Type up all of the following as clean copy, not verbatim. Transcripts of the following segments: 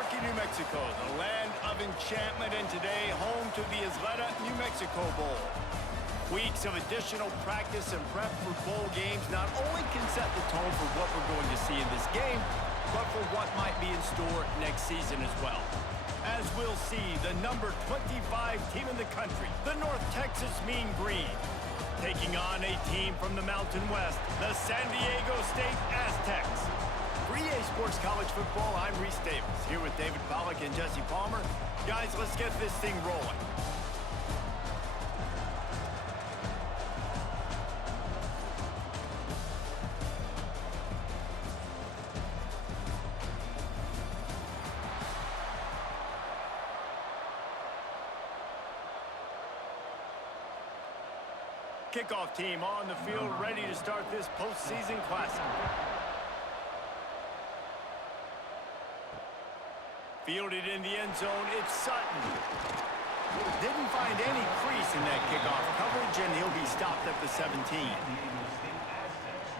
Albuquerque, New Mexico, the land of enchantment, and today home to the Isleta, New Mexico Bowl. Weeks of additional practice and prep for bowl games not only can set the tone for what we're going to see in this game, but for what might be in store next season as well. As we'll see, the number 25 team in the country, the North Texas Mean Green, taking on a team from the Mountain West, the San Diego State Aztecs. For EA Sports College Football, I'm Reese Davis, here with David Pollack and Jesse Palmer. Guys, let's get this thing rolling. Kickoff team on the field, ready to start this postseason classic. Fielded in the end zone, it's Sutton. Didn't find any crease in that kickoff coverage, and he'll be stopped at the 17.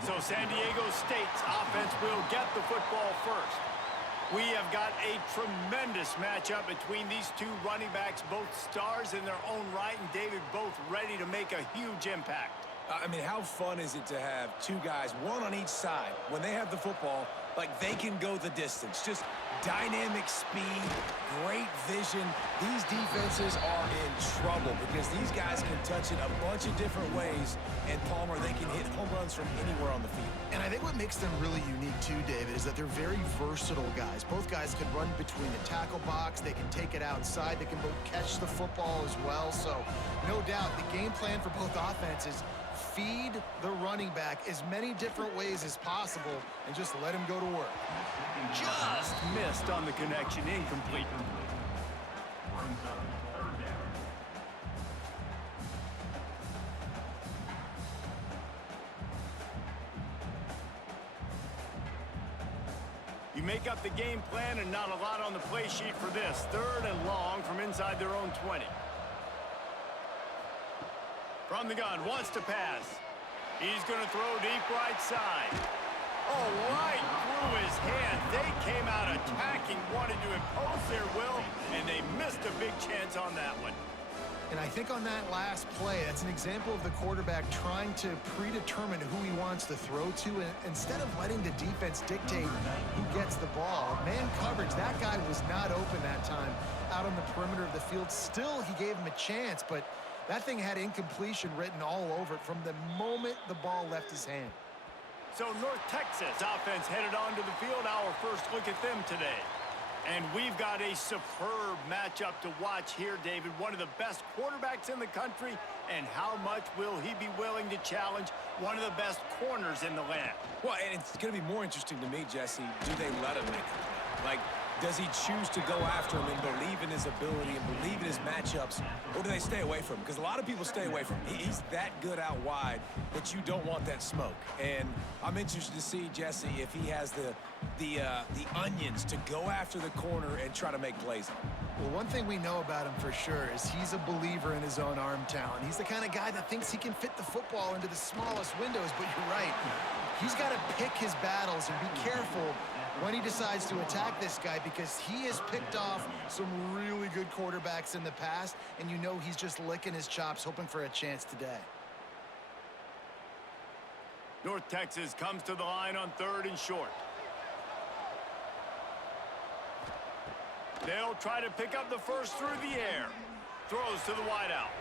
So San Diego State's offense will get the football first. We have got a tremendous matchup between these two running backs, both stars in their own right, and David, both ready to make a huge impact. I mean, how fun is it to have two guys, one on each side, when they have the football, like they can go the distance. Just dynamic speed, great vision. These defenses are in trouble because these guys can touch it a bunch of different ways, and Palmer, they can hit home runs from anywhere on the field. And I think what makes them really unique too, David, is that they're very versatile guys. Both guys can run between the tackle box, they can take it outside, they can both catch the football as well. So no doubt the game plan for both offenses, feed the running back as many different ways as possible and just let him go to work. Just missed on the connection, incomplete. You make up the game plan and not a lot on the play sheet for this. 3rd and long from inside their own 20. From the gun, wants to pass. He's going to throw deep right side. Oh, right through his hand. They came out attacking, wanted to impose their will, and they missed a big chance on that one. And I think on that last play, that's an example of the quarterback trying to predetermine who he wants to throw to, and instead of letting the defense dictate who gets the ball. Man coverage, that guy was not open that time out on the perimeter of the field. Still, he gave him a chance, but that thing had incompletion written all over it from the moment the ball left his hand. So North Texas offense headed onto the field. Our first look at them today. And we've got a superb matchup to watch here, David. One of the best quarterbacks in the country. And how much will he be willing to challenge one of the best corners in the land? Well, and it's going to be more interesting to me, Jesse, do they let him make the play? Like, does he choose to go after him and believe in his ability and believe in his matchups, or do they stay away from him? Because a lot of people stay away from him. He's that good out wide that you don't want that smoke. And I'm interested to see, Jesse, if he has the onions to go after the corner and try to make plays on him. Well, one thing we know about him for sure is he's a believer in his own arm talent. He's the kind of guy that thinks he can fit the football into the smallest windows, but you're right. He's got to pick his battles and be careful when he decides to attack this guy, because he has picked off some really good quarterbacks in the past, and you know he's just licking his chops, hoping for a chance today. North Texas comes to the line on 3rd and short. They'll try to pick up the first through the air. Throws to the wideout.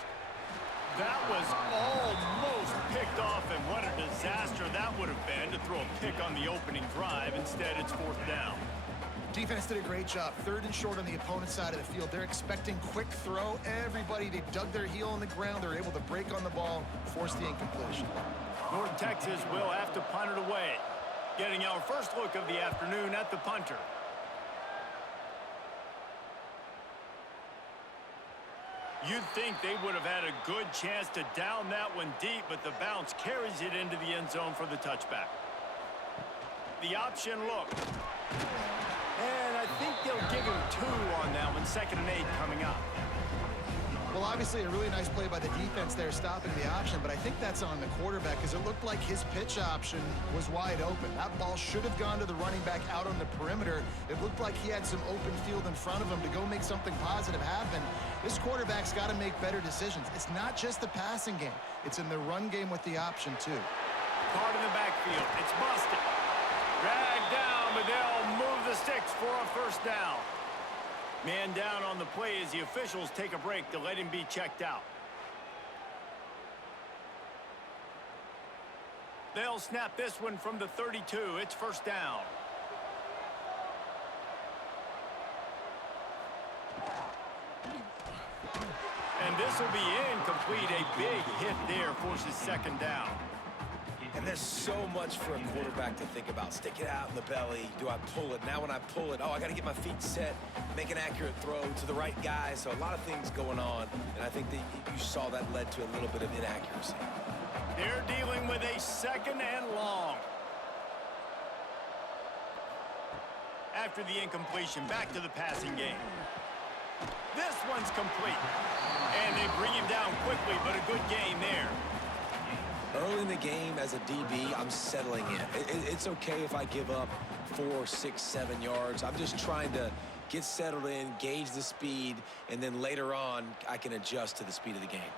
That was almost picked off, and what a disaster that would have been to throw a pick on the opening drive. Instead, it's 4th down. Defense did a great job. 3rd and short on the opponent's side of the field. They're expecting quick throw. Everybody, they dug their heel on the ground. They're able to break on the ball, force the incompletion. North Texas will have to punt it away. Getting our first look of the afternoon at the punter. You'd think they would have had a good chance to down that one deep, but the bounce carries it into the end zone for the touchback. The option look. And I think they'll give him 2 on that one. 2nd and 8 coming up. Well, obviously a really nice play by the defense there stopping the option, but I think that's on the quarterback because it looked like his pitch option was wide open. That ball should have gone to the running back out on the perimeter. It looked like he had some open field in front of him to go make something positive happen. This quarterback's got to make better decisions. It's not just the passing game. It's in the run game with the option, too. Caught in the backfield. It's busted. Dragged down, but they'll move the sticks for a first down. Man down on the play as the officials take a break to let him be checked out. They'll snap this one from the 32. It's first down. And this will be incomplete. A big hit there forces second down. And there's so much for a quarterback to think about. Stick it out in the belly. Do I pull it? Now when I pull it, oh, I got to get my feet set, make an accurate throw to the right guy. So a lot of things going on. And I think that you saw that led to a little bit of inaccuracy. They're dealing with a second and long. After the incompletion, back to the passing game. This one's complete. And they bring him down quickly, but a good game there. Early in the game, as a DB, I'm settling in. It's okay if I give up 4, 6, 7 yards. I'm just trying to get settled in, gauge the speed, and then later on, I can adjust to the speed of the game.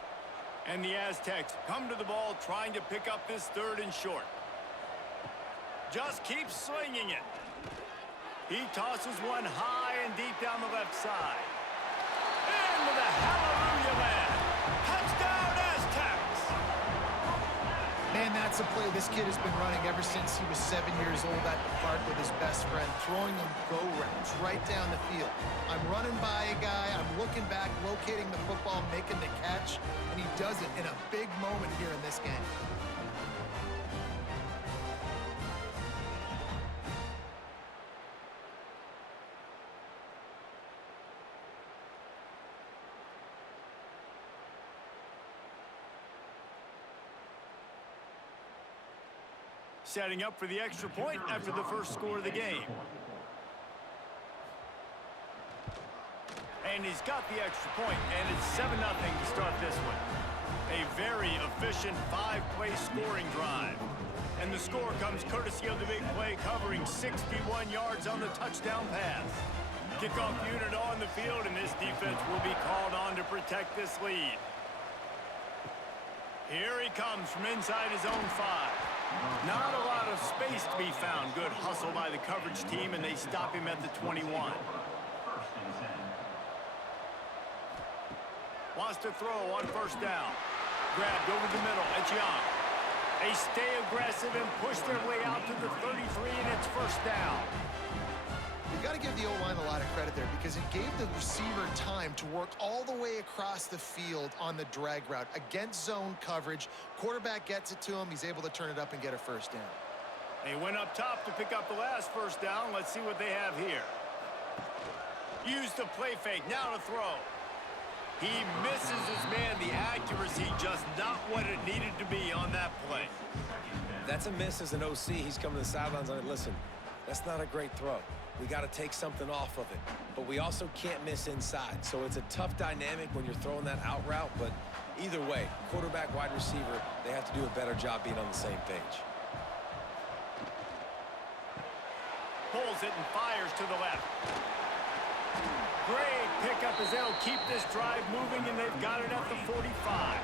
And the Aztecs come to the ball trying to pick up this third and short. Just keeps slinging it. He tosses one high and deep down the left side. Into the hallelujah land. Touchdown, Aztecs! Man, that's a play this kid has been running ever since he was 7 years old at the park with his best friend, throwing them go-rounds right down the field. I'm running by a guy, I'm looking back, locating the football, making the catch, and he does it in a big moment here in this game. Setting up for the extra point after the first score of the game. And he's got the extra point, and it's 7-0 to start this one. A very efficient 5-play scoring drive. And the score comes courtesy of the big play, covering 61 yards on the touchdown pass. Kickoff unit on the field, and this defense will be called on to protect this lead. Here he comes from inside his own 5. Not a lot of space to be found. Good hustle by the coverage team, and they stop him at the 21. Wants to throw on first down. Grabbed over the middle. It's Young. They stay aggressive and push their way out to the 33, and it's first down. You've got to give the O-line a lot of credit there because it gave the receiver time to work all the way across the field on the drag route against zone coverage. Quarterback gets it to him. He's able to turn it up and get a first down. They went up top to pick up the last first down. Let's see what they have here. Use the play fake. Now to throw. He misses his man. The accuracy just not what it needed to be on that play. That's a miss as an OC. He's coming to the sidelines on it. Listen, that's not a great throw. We got to take something off of it. But we also can't miss inside. So it's a tough dynamic when you're throwing that out route. But either way, quarterback, wide receiver, they have to do a better job being on the same page. Pulls it and fires to the left. Great pickup as they'll keep this drive moving, and they've got it at the 45.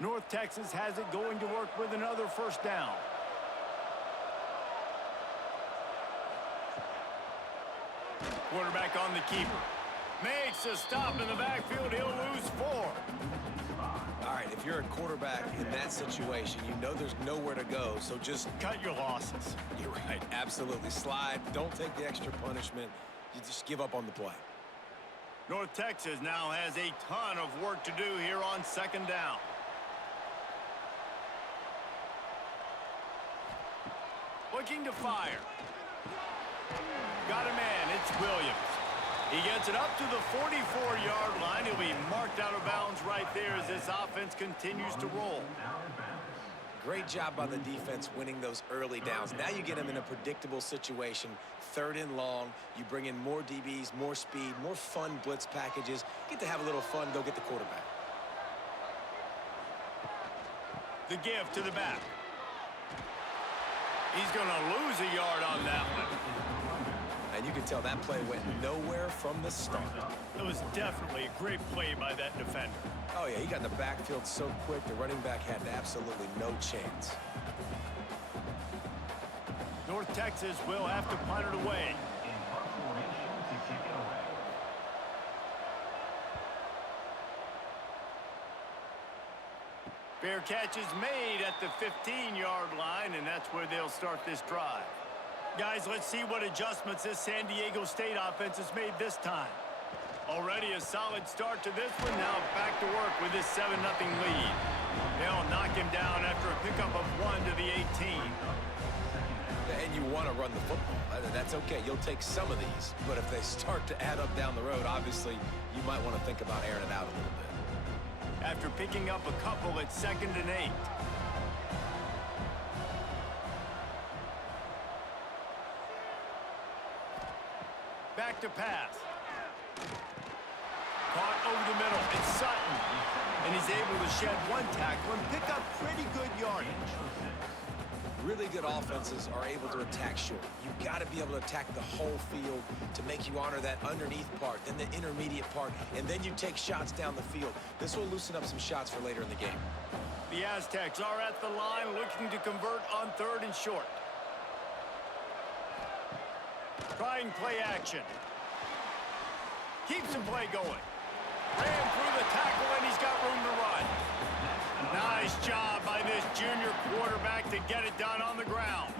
North Texas has it going to work with another first down. Quarterback on the keeper. Makes a stop in the backfield. He'll lose 4. All right, if you're a quarterback in that situation, you know there's nowhere to go, so just cut your losses. You're right, absolutely. Slide, don't take the extra punishment. You just give up on the play. North Texas now has a ton of work to do here on second down. Looking to fire. Got a man. It's Williams. He gets it up to the 44-yard line. He'll be marked out of bounds right there as this offense continues to roll. Great job by the defense winning those early downs. Now you get them in a predictable situation, 3rd and long. You bring in more DBs, more speed, more fun blitz packages. Get to have a little fun, go get the quarterback. The give to the back. He's going to lose a yard on that one. And you can tell that play went nowhere from the start. It was definitely a great play by that defender. Oh, yeah, he got in the backfield so quick, the running back had absolutely no chance. North Texas will have to punt it away. Fair catch is made at the 15-yard line, and that's where they'll start this drive. Guys, let's see what adjustments this San Diego State offense has made this time. Already a solid start to this one. Now back to work with this 7-0 lead. They'll knock him down after a pickup of 1 to the 18. And you want to run the football. That's okay. You'll take some of these. But if they start to add up down the road, obviously, you might want to think about airing it out a little bit. After picking up a couple at 2nd and 8. Back to pass. Caught over the middle. It's Sutton. And he's able to shed 1 tackle and pick up pretty good yardage. Really good offenses are able to attack short. You've got to be able to attack the whole field to make you honor that underneath part, then the intermediate part, and then you take shots down the field. This will loosen up some shots for later in the game. The Aztecs are at the line looking to convert on 3rd and short. Trying play action. Keeps the play going. Ran through the tackle, and he's got room to run. Nice job by this junior quarterback to get it done on the ground.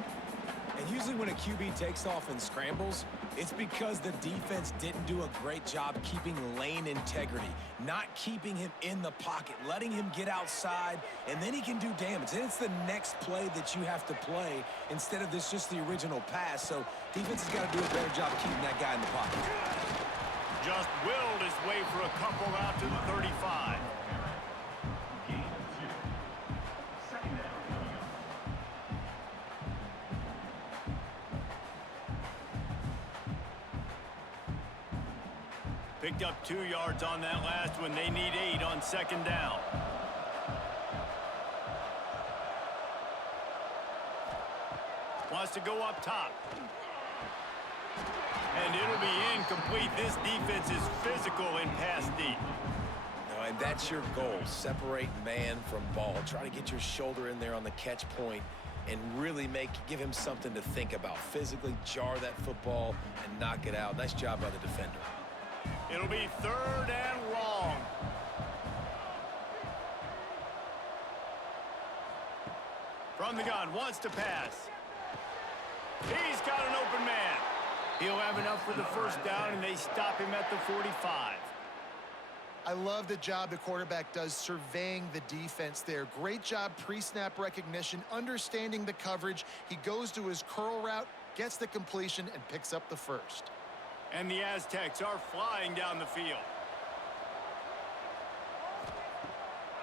And usually when a QB takes off and scrambles, it's because the defense didn't do a great job keeping lane integrity, not keeping him in the pocket, letting him get outside, and then he can do damage. And it's the next play that you have to play instead of this just the original pass. So defense has got to do a better job keeping that guy in the pocket. Just willed his way for a couple out to the 35. Picked up 2 yards on that last one. They need 8 on 2nd down. Wants to go up top. And it'll be incomplete. This defense is physical and pass deep. No, and that's your goal. Separate man from ball. Try to get your shoulder in there on the catch point and really give him something to think about. Physically jar that football and knock it out. Nice job by the defender. It'll be 3rd and long. From the gun, wants to pass. He's got an open man. He'll have enough for the 1st down, and they stop him at the 45. I love the job the quarterback does surveying the defense there. Great job pre-snap recognition, understanding the coverage. He goes to his curl route, gets the completion, and picks up the 1st. And the Aztecs are flying down the field.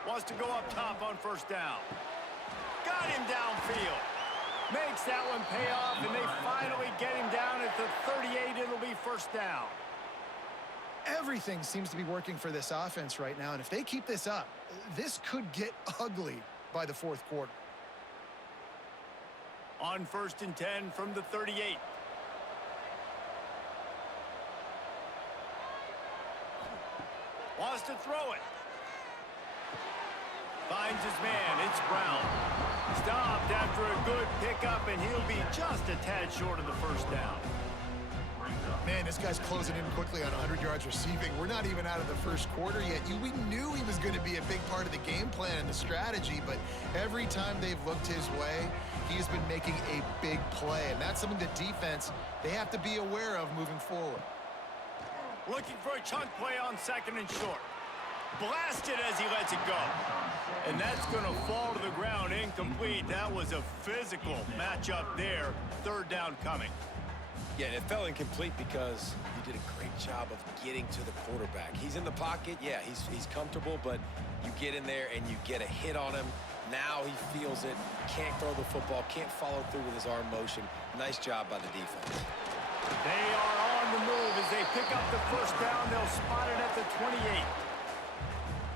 Wants to go up top on 1st down. Got him downfield. Makes that one pay off, and they finally get him down at the 38. It'll be 1st down. Everything seems to be working for this offense right now, and if they keep this up, this could get ugly by the 4th quarter. On 1st and 10 from the 38. Wants to throw it. Finds his man. It's Brown. Stopped after a good pickup, and he'll be just a tad short of the 1st down. Man, this guy's closing in quickly on 100 yards receiving. We're not even out of the 1st quarter yet. We knew he was going to be a big part of the game plan and the strategy, but every time they've looked his way, he's been making a big play, and that's something the defense, they have to be aware of moving forward. Looking for a chunk play on 2nd and short. Blasted as he lets it go. And that's going to fall to the ground incomplete. That was a physical matchup there. 3rd down coming. Yeah, and it fell incomplete because you did a great job of getting to the quarterback. He's in the pocket. Yeah, he's comfortable, but you get in there and you get a hit on him. Now he feels it, can't throw the football, can't follow through with his arm motion. Nice job by the defense. They are on the move as they pick up the first down. They'll spot it at the 28.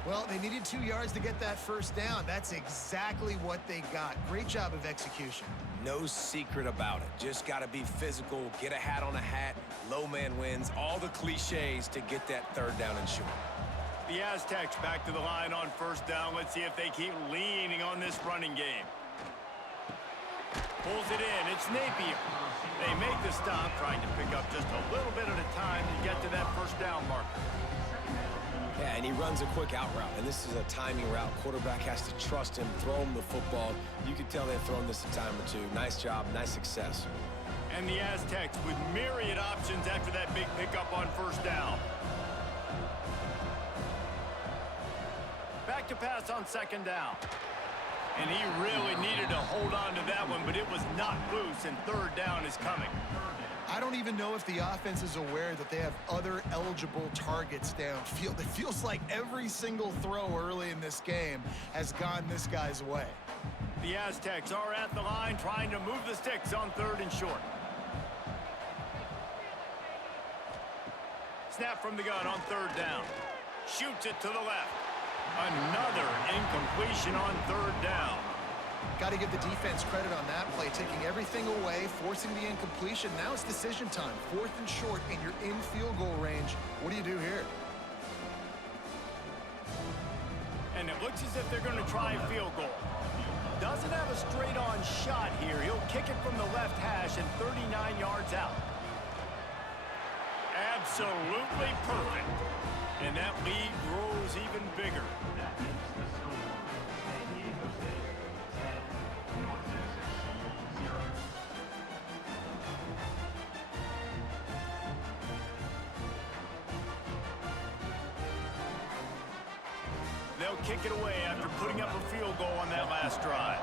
Well, they needed 2 yards to get that first down. That's exactly what they got. Great job of execution. No secret about it. Just got to be physical, get a hat on a hat, low man wins, all the cliches to get that third down and short. The Aztecs back to the line on first down. Let's see if they keep leaning on this running game. Pulls it in. It's Napier. They make the stop, trying to pick up just a little bit at a time to get to that first down marker. Yeah, and he runs a quick out route, and this is a timing route. Quarterback has to trust him, throw him the football. You can tell they've thrown this a time or two. Nice job, nice success. And the Aztecs with myriad options after that big pickup on first down. Back to pass on second down. And he really needed to hold on to that one, but it was not loose, and third down is coming. I don't even know if the offense is aware that they have other eligible targets downfield. It feels like every single throw early in this game has gone this guy's way. The Aztecs are at the line trying to move the sticks on third and short. Snap from the gun on third down. Shoots it to the left. Another incompletion on third down. Got to give the defense credit on that play, taking everything away, forcing the incompletion. Now it's decision time. Fourth and short, and you're in field goal range. What do you do here? And it looks as if they're going to try a field goal. Doesn't have a straight-on shot here. He'll kick it from the left hash and 39 yards out. Absolutely perfect. And that lead grows even bigger. They'll kick it away after putting up a field goal on that last drive.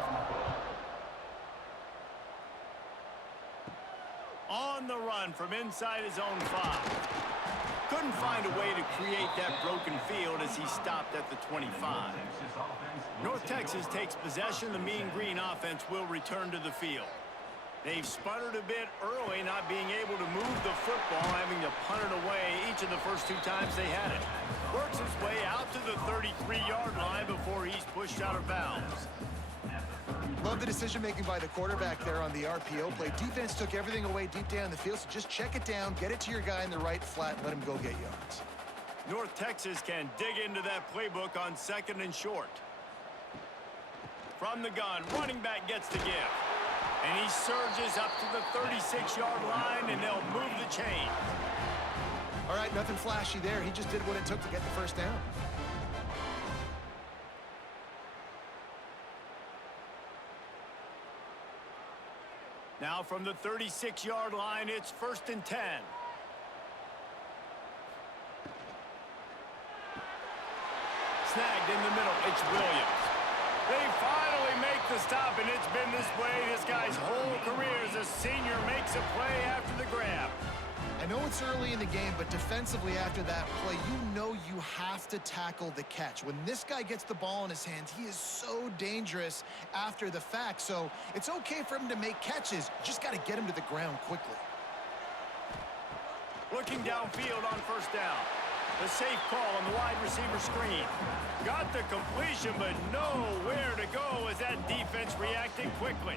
On the run from inside his own 5. Couldn't find a way to create that broken field as he stopped at the 25. North Texas takes possession. The Mean Green offense will return to the field. They've sputtered a bit early, not being able to move the football, having to punt it away each of the first 2 times they had it. Works his way out to the 33-yard line before he's pushed out of bounds. Love the decision-making by the quarterback there on the RPO play. Defense took everything away deep down the field, so just check it down, get it to your guy in the right flat, and let him go get yards. North Texas can dig into that playbook on second and short. From the gun, running back gets the give. And he surges up to the 36-yard line, and they'll move the chain. All right, nothing flashy there. He just did what it took to get the first down. Now from the 36-yard line, it's first and 10. Snagged in the middle, it's Williams. They finally make the stop, and it's been this way this guy's whole career as a senior makes a play after the grab. I know it's early in the game, but defensively after that play, you know you have to tackle the catch. When this guy gets the ball in his hands, he is so dangerous after the fact. So it's okay for him to make catches. You just got to get him to the ground quickly. Looking downfield on first down. The safe call on the wide receiver screen. Got the completion, but nowhere to go as that defense reacted quickly.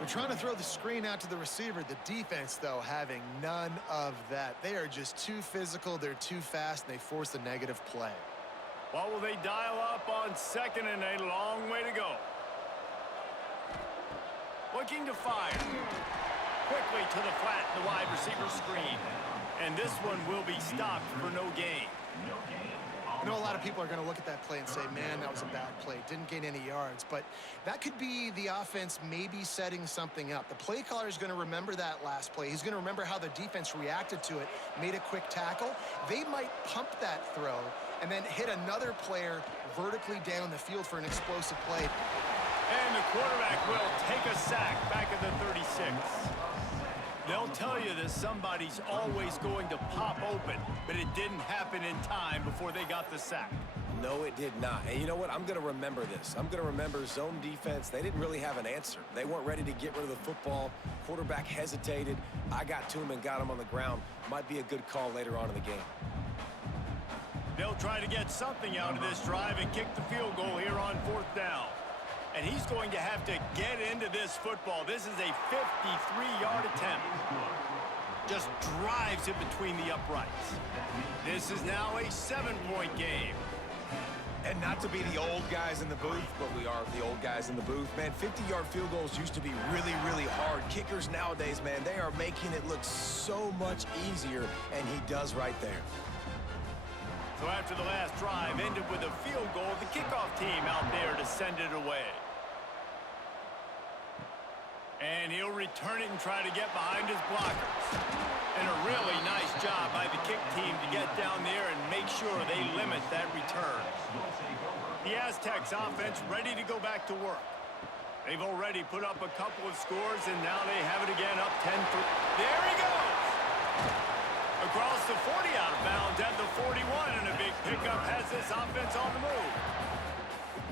We're trying to throw the screen out to the receiver. The defense, though, having none of that. They are just too physical. They're too fast, and they force a negative play. What will they dial up on second and a long way to go? Looking to fire. Quickly to the flat, the wide receiver screen. And this one will be stopped for no gain. I know a lot of people are going to look at that play and say, man, that was a bad play. Didn't gain any yards. But that could be the offense maybe setting something up. The play caller is going to remember that last play. He's going to remember how the defense reacted to it, made a quick tackle. They might pump that throw and then hit another player vertically down the field for an explosive play. And the quarterback will take a sack back at the 36. They'll tell you that somebody's always going to pop open, but it didn't happen in time before they got the sack. No, it did not. And you know what? I'm going to remember this. I'm going to remember zone defense. They didn't really have an answer. They weren't ready to get rid of the football. Quarterback hesitated. I got to him and got him on the ground. Might be a good call later on in the game. They'll try to get something out of this drive and kick the field goal here on 4th down. And he's going to have to get into this football. This is a 53-yard attempt. Just drives it between the uprights. This is now a 7-point game. And not to be the old guys in the booth, but we are the old guys in the booth. Man, 50-yard field goals used to be really, really hard. Kickers nowadays, man, they are making it look so much easier, and he does right there. So after the last drive ended with a field goal, the kickoff team out there to send it away. And he'll return it and try to get behind his blockers. And a really nice job by the kick team to get down there and make sure they limit that return. The Aztecs offense ready to go back to work. They've already put up a couple of scores, and now they have it again up 10-3. There he goes! Across the 40 out of bounds at the 41, and a big pickup has this offense on the move.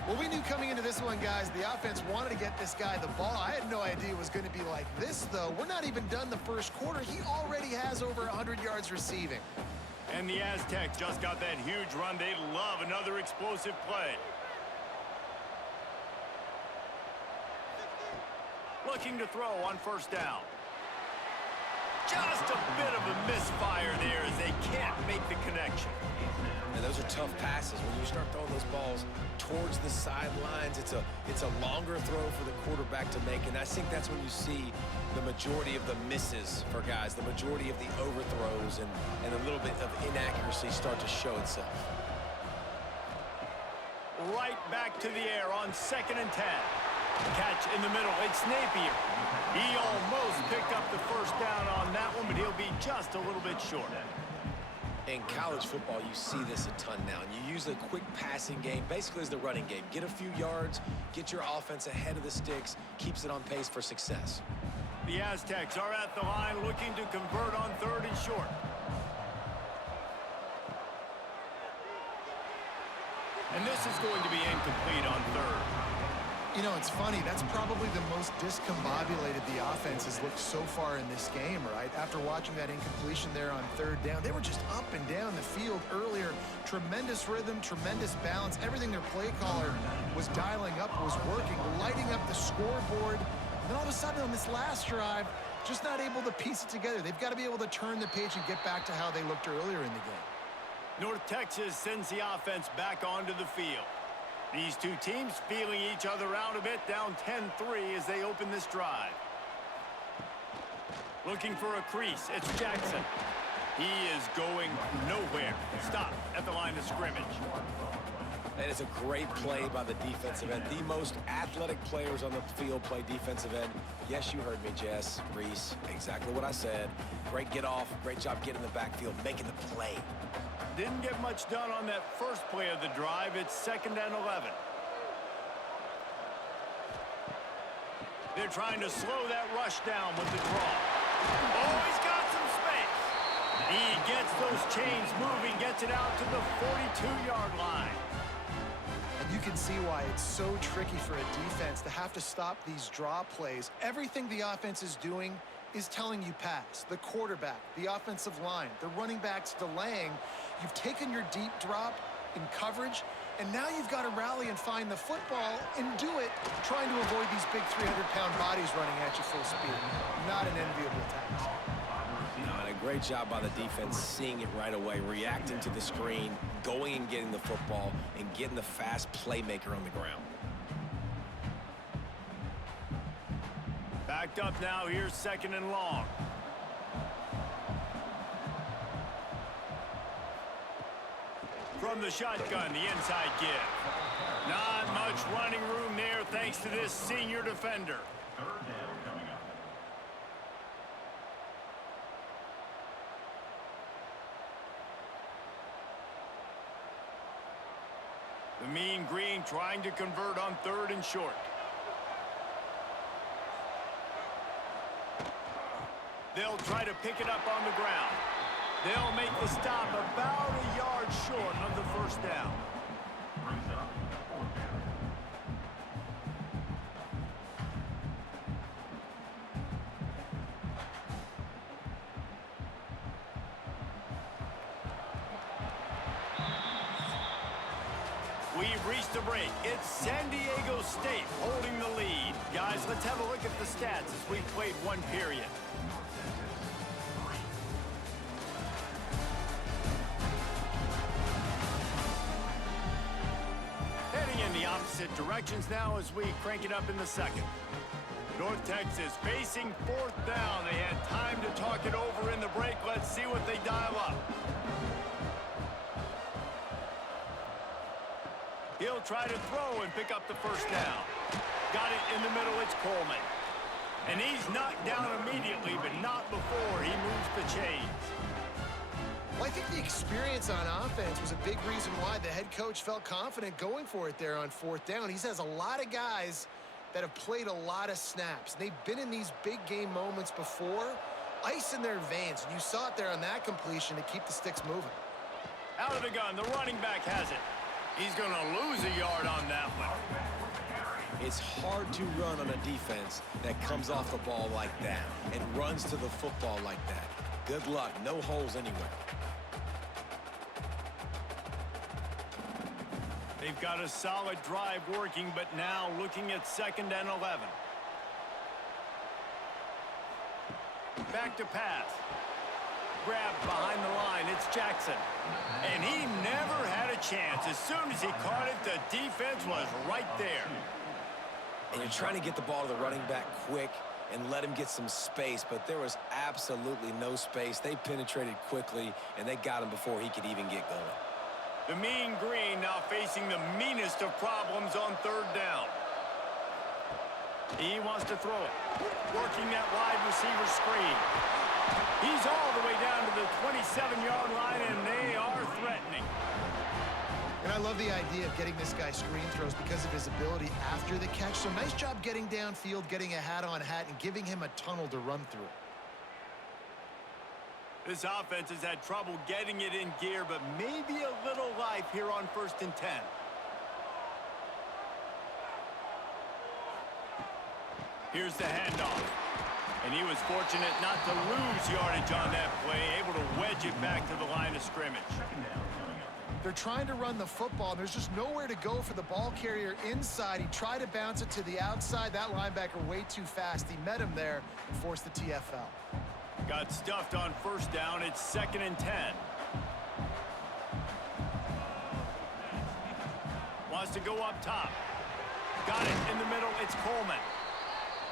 Well, we knew coming into this one, guys, the offense wanted to get this guy the ball. I had no idea it was going to be like this, though. We're not even done the first quarter. He already has over 100 yards receiving. And the Aztecs just got that huge run. They love another explosive play. Looking to throw on 1st down. Just a bit of a misfire there as they can't make the connection. And those are tough passes. When you start throwing those balls towards the sidelines, it's a longer throw for the quarterback to make. And I think that's when you see the majority of the misses for guys, the majority of the overthrows and a little bit of inaccuracy start to show itself. Right back to the air on 2nd and 10. Catch in the middle. It's Napier. He almost picked up the 1st down on that one, but he'll be just a little bit short. In college football, you see this a ton now. And you use a quick passing game, basically as the running game. Get a few yards, get your offense ahead of the sticks, keeps it on pace for success. The Aztecs are at the line looking to convert on 3rd and short. And this is going to be incomplete on 3rd. You know, it's funny. That's probably the most discombobulated the offense has looked so far in this game, right? After watching that incompletion there on 3rd down, they were just up and down the field earlier. Tremendous rhythm, tremendous balance. Everything their play caller was dialing up was working, lighting up the scoreboard. And then all of a sudden on this last drive, just not able to piece it together. They've got to be able to turn the page and get back to how they looked earlier in the game. North Texas sends the offense back onto the field. These two teams feeling each other out a bit, down 10-3 as they open this drive. Looking for a crease, it's Jackson. He is going nowhere. Stop at the line of scrimmage. That is a great play by the defensive end. The most athletic players on the field play defensive end. Yes, you heard me, Jess, Reese. Exactly what I said. Great get off. Great job getting in the backfield, making the play. Didn't get much done on that first play of the drive. It's 2nd and 11. They're trying to slow that rush down with the draw. Oh, he's got some space. He gets those chains moving, gets it out to the 42-yard line. And you can see why it's so tricky for a defense to have to stop these draw plays. Everything the offense is doing is telling you pass. The quarterback, the offensive line, the running backs delaying. You've taken your deep drop in coverage, and now you've got to rally and find the football and do it trying to avoid these big 300-pound bodies running at you full speed. Not an enviable task. No, and a great job by the defense seeing it right away, reacting to the screen, going and getting the football, and getting the fast playmaker on the ground. Backed up now, here's 2nd and long. From the shotgun, the inside give. Not much running room there thanks to this senior defender. The Mean Green trying to convert on 3rd and short. They'll try to pick it up on the ground. They'll make the stop about a yard short of the 1st down. We've reached the break. It's San Diego State holding the lead. Guys, let's have a look at the stats as we've played one period. Heading in the opposite directions now as we crank it up in the second. North Texas facing fourth down. They had time to talk it over in the break. Let's see what they dial up. He'll try to throw and pick up the first down. Got it in the middle, it's Coleman. And he's knocked down immediately, but not before he moves the chains. Well, I think the experience on offense was a big reason why the head coach felt confident going for it there on fourth down. He has a lot of guys that have played a lot of snaps. They've been in these big game moments before, ice in their veins. And you saw it there on that completion to keep the sticks moving. Out of the gun, the running back has it. He's going to lose a yard on that one. It's hard to run on a defense that comes off the ball like that and runs to the football like that. Good luck. No holes anywhere. They've got a solid drive working, but now looking at 2nd and 11. Back to pass. Grabbed behind the line. It's Jackson. And he never had a chance. As soon as he caught it, the defense was right there. And you're trying to get the ball to the running back quick and let him get some space, but there was absolutely no space. They penetrated quickly, and they got him before he could even get going. The Mean Green now facing the meanest of problems on 3rd down. He wants to throw it. Working that wide receiver screen. He's all the way down to the 27-yard line, and they are threatening. And I love the idea of getting this guy screen throws because of his ability after the catch. So nice job getting downfield, getting a hat-on-hat, and giving him a tunnel to run through. This offense has had trouble getting it in gear, but maybe a little life here on 1st and 10. Here's the handoff. And he was fortunate not to lose yardage on that play, able to wedge it back to the line of scrimmage. They're trying to run the football, and there's just nowhere to go for the ball carrier inside. He tried to bounce it to the outside. That linebacker way too fast. He met him there and forced the TFL. Got stuffed on 1st down. It's 2nd and 10. Wants to go up top. Got it in the middle. It's Coleman.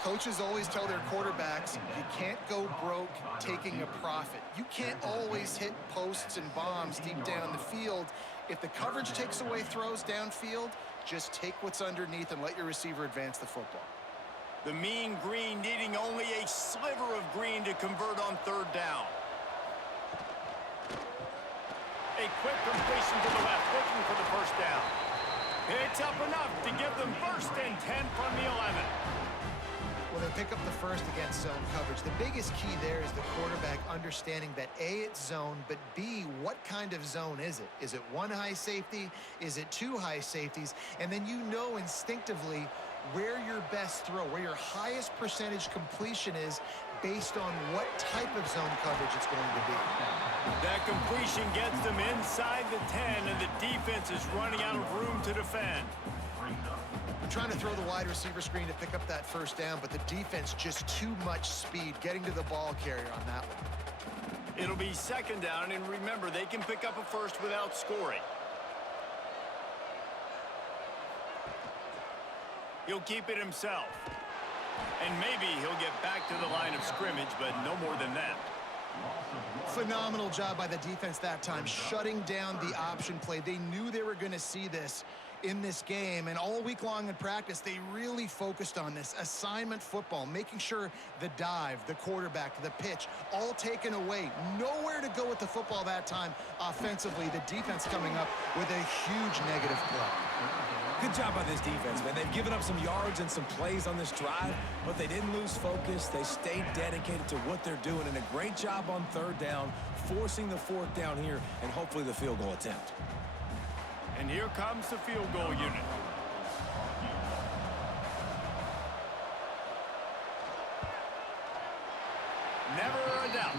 Coaches always tell their quarterbacks, you can't go broke taking a profit. You can't always hit posts and bombs deep down the field. If the coverage takes away throws downfield, just take what's underneath and let your receiver advance the football. The Mean Green needing only a sliver of green to convert on 3rd down. A quick completion to the left, looking for the first down. It's up enough to give them 1st and 10 from the 11. Well, they pick up the first against zone coverage. The biggest key there is the quarterback understanding that A, it's zone, but B, what kind of zone is it? Is it one high safety? Is it two high safeties? And then you know instinctively where your best throw, where your highest percentage completion is based on what type of zone coverage it's going to be. That completion gets them inside the 10, and the defense is running out of room to defend. They're trying to throw the wide receiver screen to pick up that first down, but the defense just too much speed getting to the ball carrier on that one. It'll be 2nd down, and remember, they can pick up a first without scoring. He'll keep it himself. And maybe he'll get back to the line of scrimmage, but no more than that. Phenomenal job by the defense that time, shutting down the option play. They knew they were going to see this in this game, and all week long in practice, they really focused on this assignment football, making sure the dive, the quarterback, the pitch, all taken away. Nowhere to go with the football that time offensively. The defense coming up with a huge negative play. Good job by this defense, man. They've given up some yards and some plays on this drive, but they didn't lose focus. They stayed dedicated to what they're doing, and a great job on 3rd down, forcing the 4th down here, and hopefully the field goal attempt. And here comes the field goal unit. Never a doubt.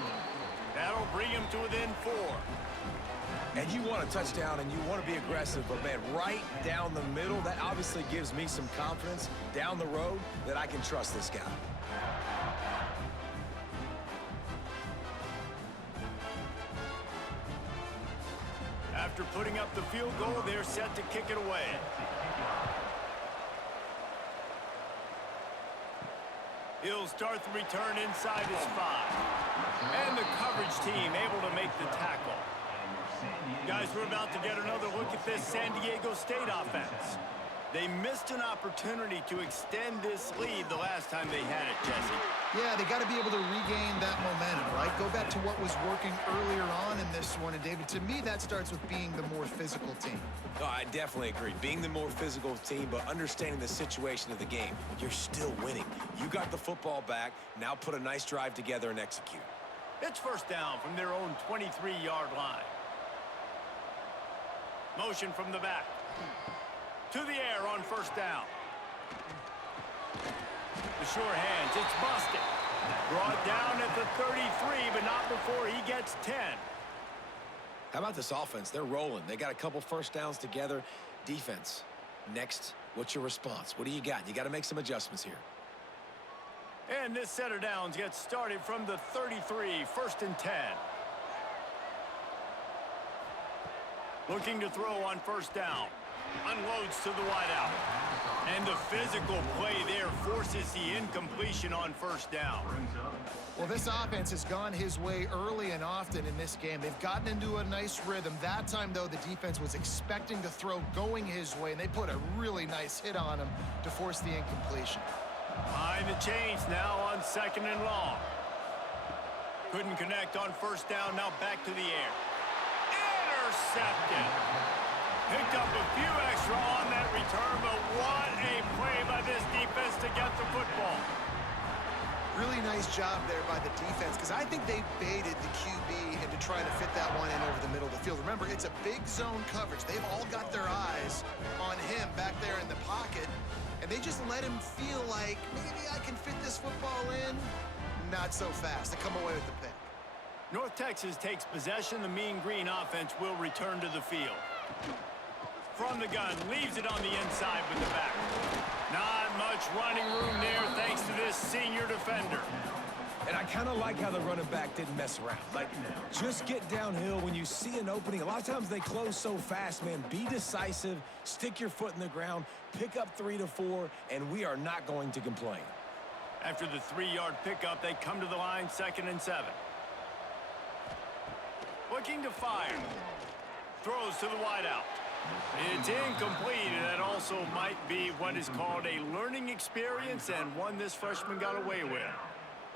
That'll bring him to within 4. And you want a touchdown and you want to be aggressive, but man, right down the middle, that obviously gives me some confidence down the road that I can trust this guy. After putting up the field goal, they're set to kick it away. He'll start the return inside his 5. And the coverage team able to make the tackle. Guys, we're about to get another look at this San Diego State offense. They missed an opportunity to extend this lead the last time they had it, Jesse. Yeah, they got to be able to regain that momentum, right? Go back to what was working earlier on in this one. And, David, to me, that starts with being the more physical team. No, I definitely agree. Being the more physical team, but understanding the situation of the game. You're still winning. You got the football back. Now put a nice drive together and execute. It's first down from their own 23-yard line. Motion from the back. To the air on first down. The sure hands, it's busted. Brought down at the 33, but not before he gets 10. How about this offense? They're rolling. They got a couple first downs together. Defense. Next, what's your response? What do you got? You got to make some adjustments here. And this set of downs gets started from the 33, first and 10. Looking to throw on first down. Unloads to the wideout. And the physical play there forces the incompletion on first down. Well, this offense has gone his way early and often in this game. They've gotten into a nice rhythm. That time, though, the defense was expecting the throw going his way, and they put a really nice hit on him to force the incompletion. Behind the chains now on second and long. Couldn't connect on first down, now back to the air. Intercepted. Picked up a few extra on that return, but what a play by this defense to get the football. Really nice job there by the defense, because I think they baited the QB into trying to fit that one in over the middle of the field. Remember, it's a big zone coverage. They've all got their eyes on him back there in the pocket, and they just let him feel like, maybe I can fit this football in. Not so fast. They come away with the pick. North Texas takes possession. The Mean Green offense will return to the field. From the gun, leaves it on the inside with the back. Not much running room there thanks to this senior defender. And I kind of like how the running back didn't mess around. Like, just get downhill when you see an opening. A lot of times they close so fast, man. Be decisive, stick your foot in the ground, pick up 3 to 4, and we are not going to complain. After the 3-yard pickup, they come to the line, 2nd and 7. Looking to fire. Throws to the wideout. It's incomplete, and that also might be what is called a learning experience, and one this freshman got away with.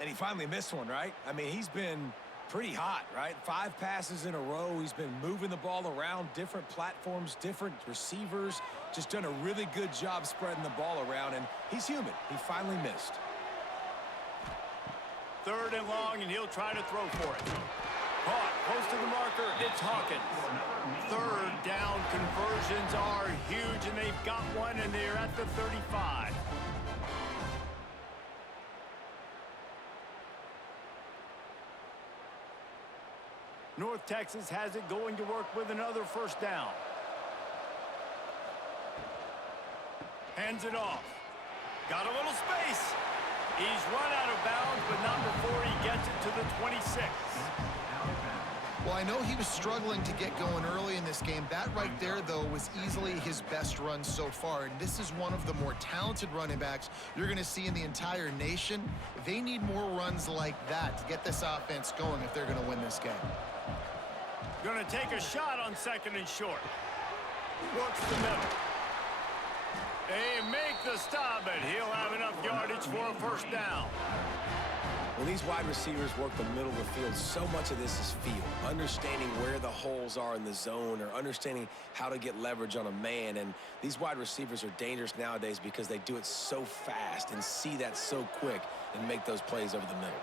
And he finally missed one, right? I mean, he's been pretty hot, right? 5 passes in a row. He's been moving the ball around, different platforms, different receivers. Just done a really good job spreading the ball around, and he's human. He finally missed. 3rd and long, and he'll try to throw for it. Caught, close to the marker, it's Hawkins. 3rd down conversions are huge, and they've got one, and they're at the 35. North Texas has it going to work with another first down. Hands it off. Got a little space. He's run out of bounds, but not before he gets it to the 26. Well, I know he was struggling to get going early in this game. That right there, though, was easily his best run so far. And this is one of the more talented running backs you're going to see in the entire nation. They need more runs like that to get this offense going if they're going to win this game. Going to take a shot on 2nd and short. Works the middle. They make the stop, and he'll have enough yardage for a first down. When these wide receivers work the middle of the field, so much of this is feel. Understanding where the holes are in the zone or understanding how to get leverage on a man. And these wide receivers are dangerous nowadays because they do it so fast and see that so quick and make those plays over the middle.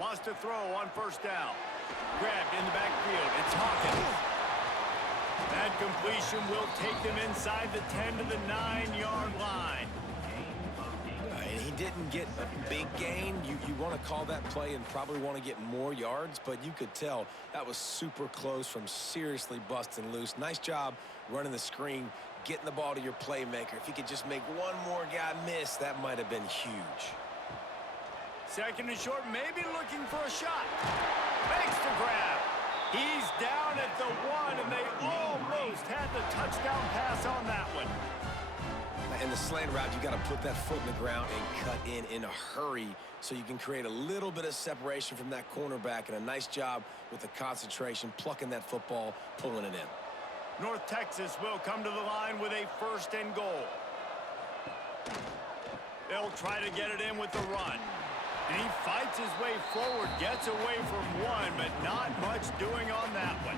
Wants to throw on first down. Grabbed in the backfield. It's Hawkins. That completion will take them inside the 10 to the 9-yard line. And he didn't get a big gain. You want to call that play and probably want to get more yards, but you could tell that was super close from seriously busting loose. Nice job running the screen, getting the ball to your playmaker. If he could just make one more guy miss, that might have been huge. Second and short, maybe looking for a shot. Makes the grab. He's down at the 1, and they almost had the touchdown pass on that one. In the slant route, you got to put that foot in the ground and cut in a hurry so you can create a little bit of separation from that cornerback, and a nice job with the concentration, plucking that football, pulling it in. North Texas will come to the line with a 1st and goal. They'll try to get it in with the run. And he fights his way forward, gets away from one, but not much doing on that one.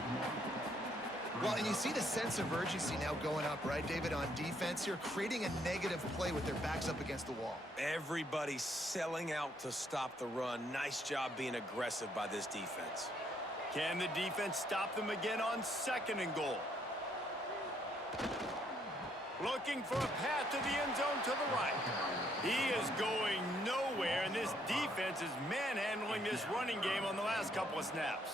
Well, and you see the sense of urgency now going up, right, David, on defense here, creating a negative play with their backs up against the wall. Everybody's selling out to stop the run. Nice job being aggressive by this defense. Can the defense stop them again on 2nd and goal? Looking for a path to the end zone to the right. He is going nowhere, and this defense is manhandling this running game on the last couple of snaps.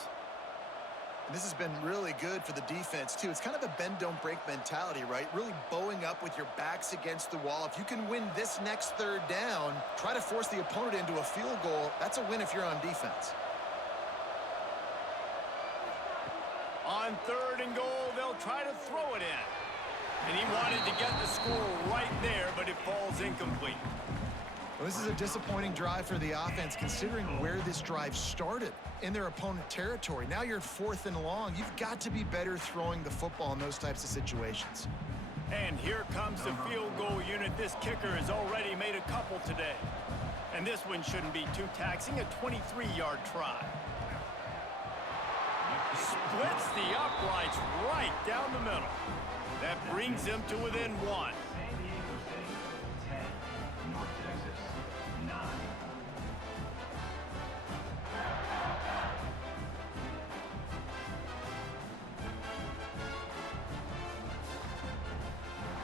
And this has been really good for the defense, too. It's kind of a bend-don't-break mentality, right? Really bowing up with your backs against the wall. If you can win this next 3rd down, try to force the opponent into a field goal. That's a win if you're on defense. On 3rd and goal, they'll try to throw it in. And he wanted to get the score right there, but it falls incomplete. Well, this is a disappointing drive for the offense, considering where this drive started in their opponent territory. Now you're 4th and long. You've got to be better throwing the football in those types of situations. And here comes the field goal unit. This kicker has already made a couple today. And this one shouldn't be too taxing, a 23-yard try. Splits the uprights right down the middle. That brings them to within 1.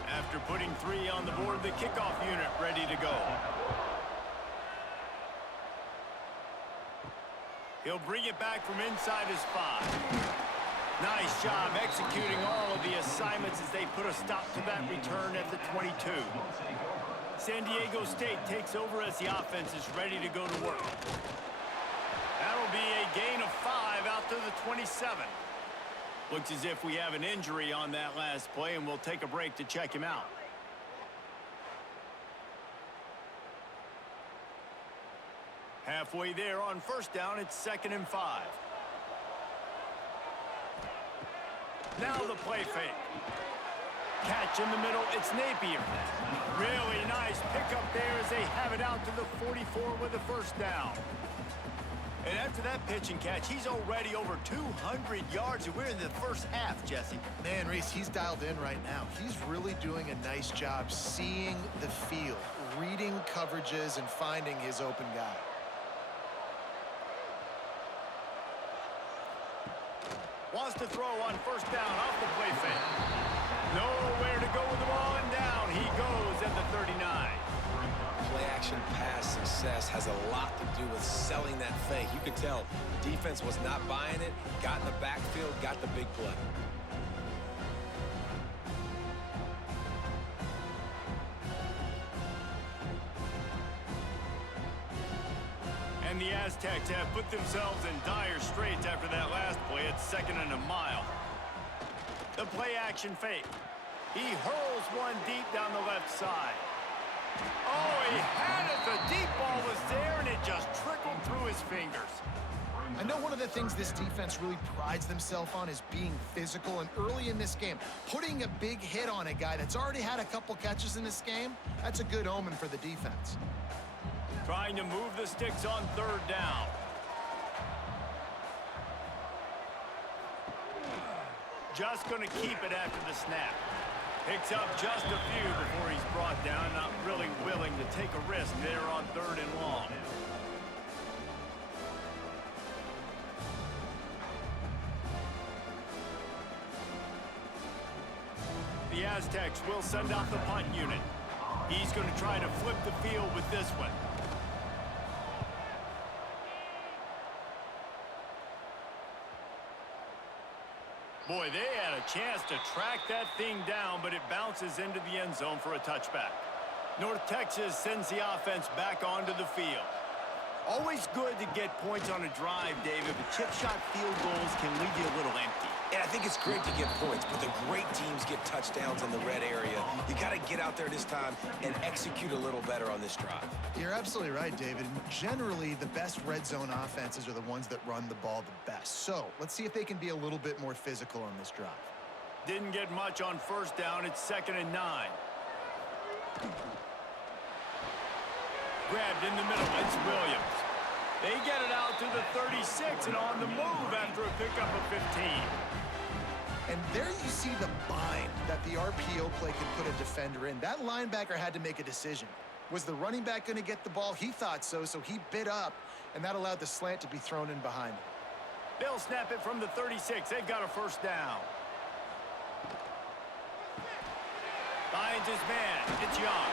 After putting 3 on the board, the kickoff unit ready to go. He'll bring it back from inside his 5. Nice job executing all of the assignments as they put a stop to that return at the 22. San Diego State takes over as the offense is ready to go to work. That'll be a gain of 5 out to the 27. Looks as if we have an injury on that last play, and we'll take a break to check him out. Halfway there on 1st down, it's 2nd and 5. Now the play fake. Catch in the middle, it's Napier. Really nice pickup there as they have it out to the 44 with a 1st down. And after that pitch and catch, he's already over 200 yards, and we're in the 1st half, Jesse. Man, Reese, he's dialed in right now. He's really doing a nice job seeing the field, reading coverages, and finding his open guy. Wants to throw on 1st down off the play fake. Nowhere to go with the ball, and down he goes at the 39. Play-action pass success has a lot to do with selling that fake. You could tell defense was not buying it, got in the backfield, got the big play. And the Aztecs have put themselves in dire straits after that last play. It's 2nd and a mile. The play-action fake. He hurls one deep down the left side. Oh, he had it. The deep ball was there, and it just trickled through his fingers. I know one of the things this defense really prides themselves on is being physical, and early in this game, putting a big hit on a guy that's already had a couple catches in this game, that's a good omen for the defense. Trying to move the sticks on 3rd down. Just going to keep it after the snap. Picks up just a few before he's brought down. Not really willing to take a risk there on 3rd and long. the Aztecs will send out the punt unit. He's going to try to flip the field with this one. Boy, they had a chance to track that thing down, but it bounces into the end zone for a touchback. North Texas sends the offense back onto the field. Always good to get points on a drive, David, but chip shot field goals can leave you a little empty. And I think it's great to get points, but the great teams get touchdowns in the red area. You got to get out there this time and execute a little better on this drive. You're absolutely right, David. Generally, the best red zone offenses are the ones that run the ball the best. So let's see if they can be a little bit more physical on this drive. Didn't get much on first down. It's 2nd and 9. Grabbed in the middle. It's Williams. They get it out to the 36 and on the move after a pickup of 15. And there you see the bind that the RPO play could put a defender in. That linebacker had to make a decision. Was the running back going to get the ball? He thought so, so he bit up, and that allowed the slant to be thrown in behind him. They'll snap it from the 36. They've got a first down. Finds his man. It's Young.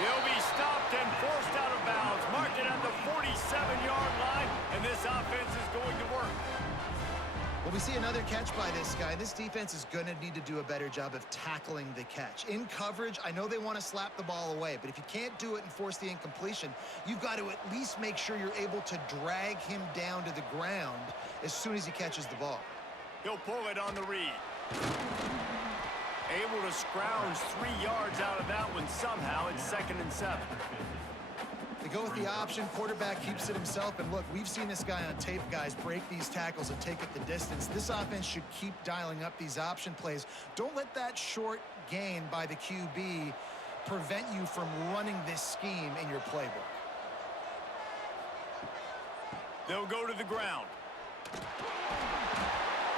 He'll be stopped and forced out of bounds. Marked it at the 47-yard line, and this offense is going to work. Well, we see another catch by this guy. This defense is going to need to do a better job of tackling the catch. In coverage, I know they want to slap the ball away, but if you can't do it and force the incompletion, you've got to at least make sure you're able to drag him down to the ground as soon as he catches the ball. He'll pull it on the read. Able to scrounge 3 yards out of that one somehow. It's 2nd and 7. They go with the option. Quarterback keeps it himself. And look, we've seen this guy on tape, guys, break these tackles and take it the distance. This offense should keep dialing up these option plays. Don't let that short gain by the QB prevent you from running this scheme in your playbook. They'll go to the ground.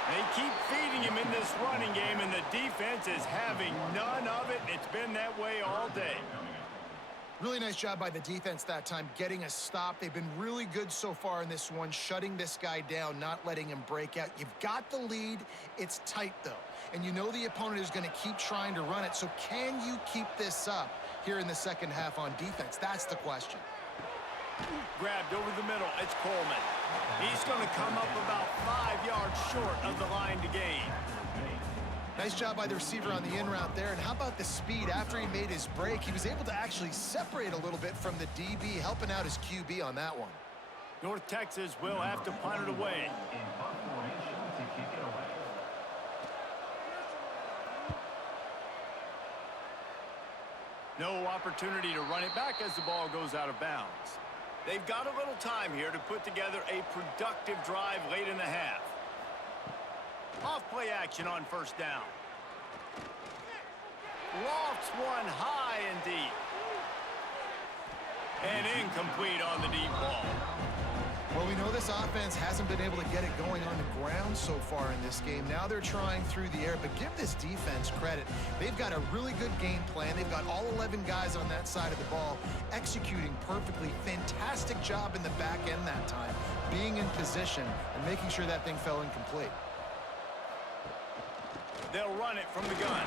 They keep feeding him in this running game, and the defense is having none of it. It's been that way all day. Really nice job by the defense that time, getting a stop. They've been really good so far in this one, shutting this guy down, not letting him break out. You've got the lead. It's tight, though. And you know the opponent is going to keep trying to run it. So can you keep this up here in the second half on defense? That's the question. Grabbed over the middle. It's Coleman. He's going to come up about 5 yards short of the line to gain. Nice job by the receiver on the in route there. And how about the speed? After he made his break, he was able to actually separate a little bit from the DB, helping out his QB on that one. North Texas will have to punt it away. No opportunity to run it back as the ball goes out of bounds. They've got a little time here to put together a productive drive late in the half. Off-play action on first down. Lofts one high and deep. And incomplete on the deep ball. Well, we know this offense hasn't been able to get it going on the ground so far in this game. Now they're trying through the air, but give this defense credit. They've got a really good game plan. They've got all 11 guys on that side of the ball executing perfectly. Fantastic job in the back end that time, being in position and making sure that thing fell incomplete. They'll run it from the gun.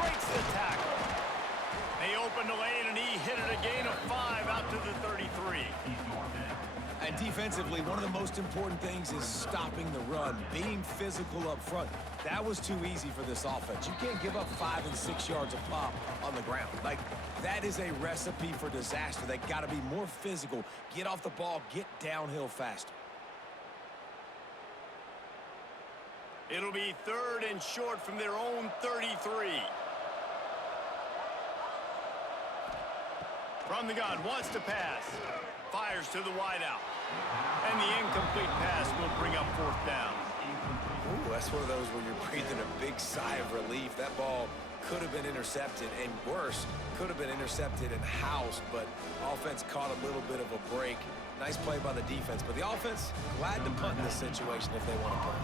Breaks the tackle. They open the lane, and he hit it a gain of 5 out to the 33. And defensively, one of the most important things is stopping the run, being physical up front. That was too easy for this offense. You can't give up 5 and 6 yards a pop on the ground. Like, that is a recipe for disaster. They got to be more physical, get off the ball, get downhill faster. It'll be 3rd and short from their own 33. From the gun, wants to pass. Fires to the wideout. And the incomplete pass will bring up 4th down. Ooh, that's one of those where you're breathing a big sigh of relief. That ball could have been intercepted, and worse, could have been intercepted and housed, but offense caught a little bit of a break. Nice play by the defense, but the offense glad to punt in this situation if they want to punt.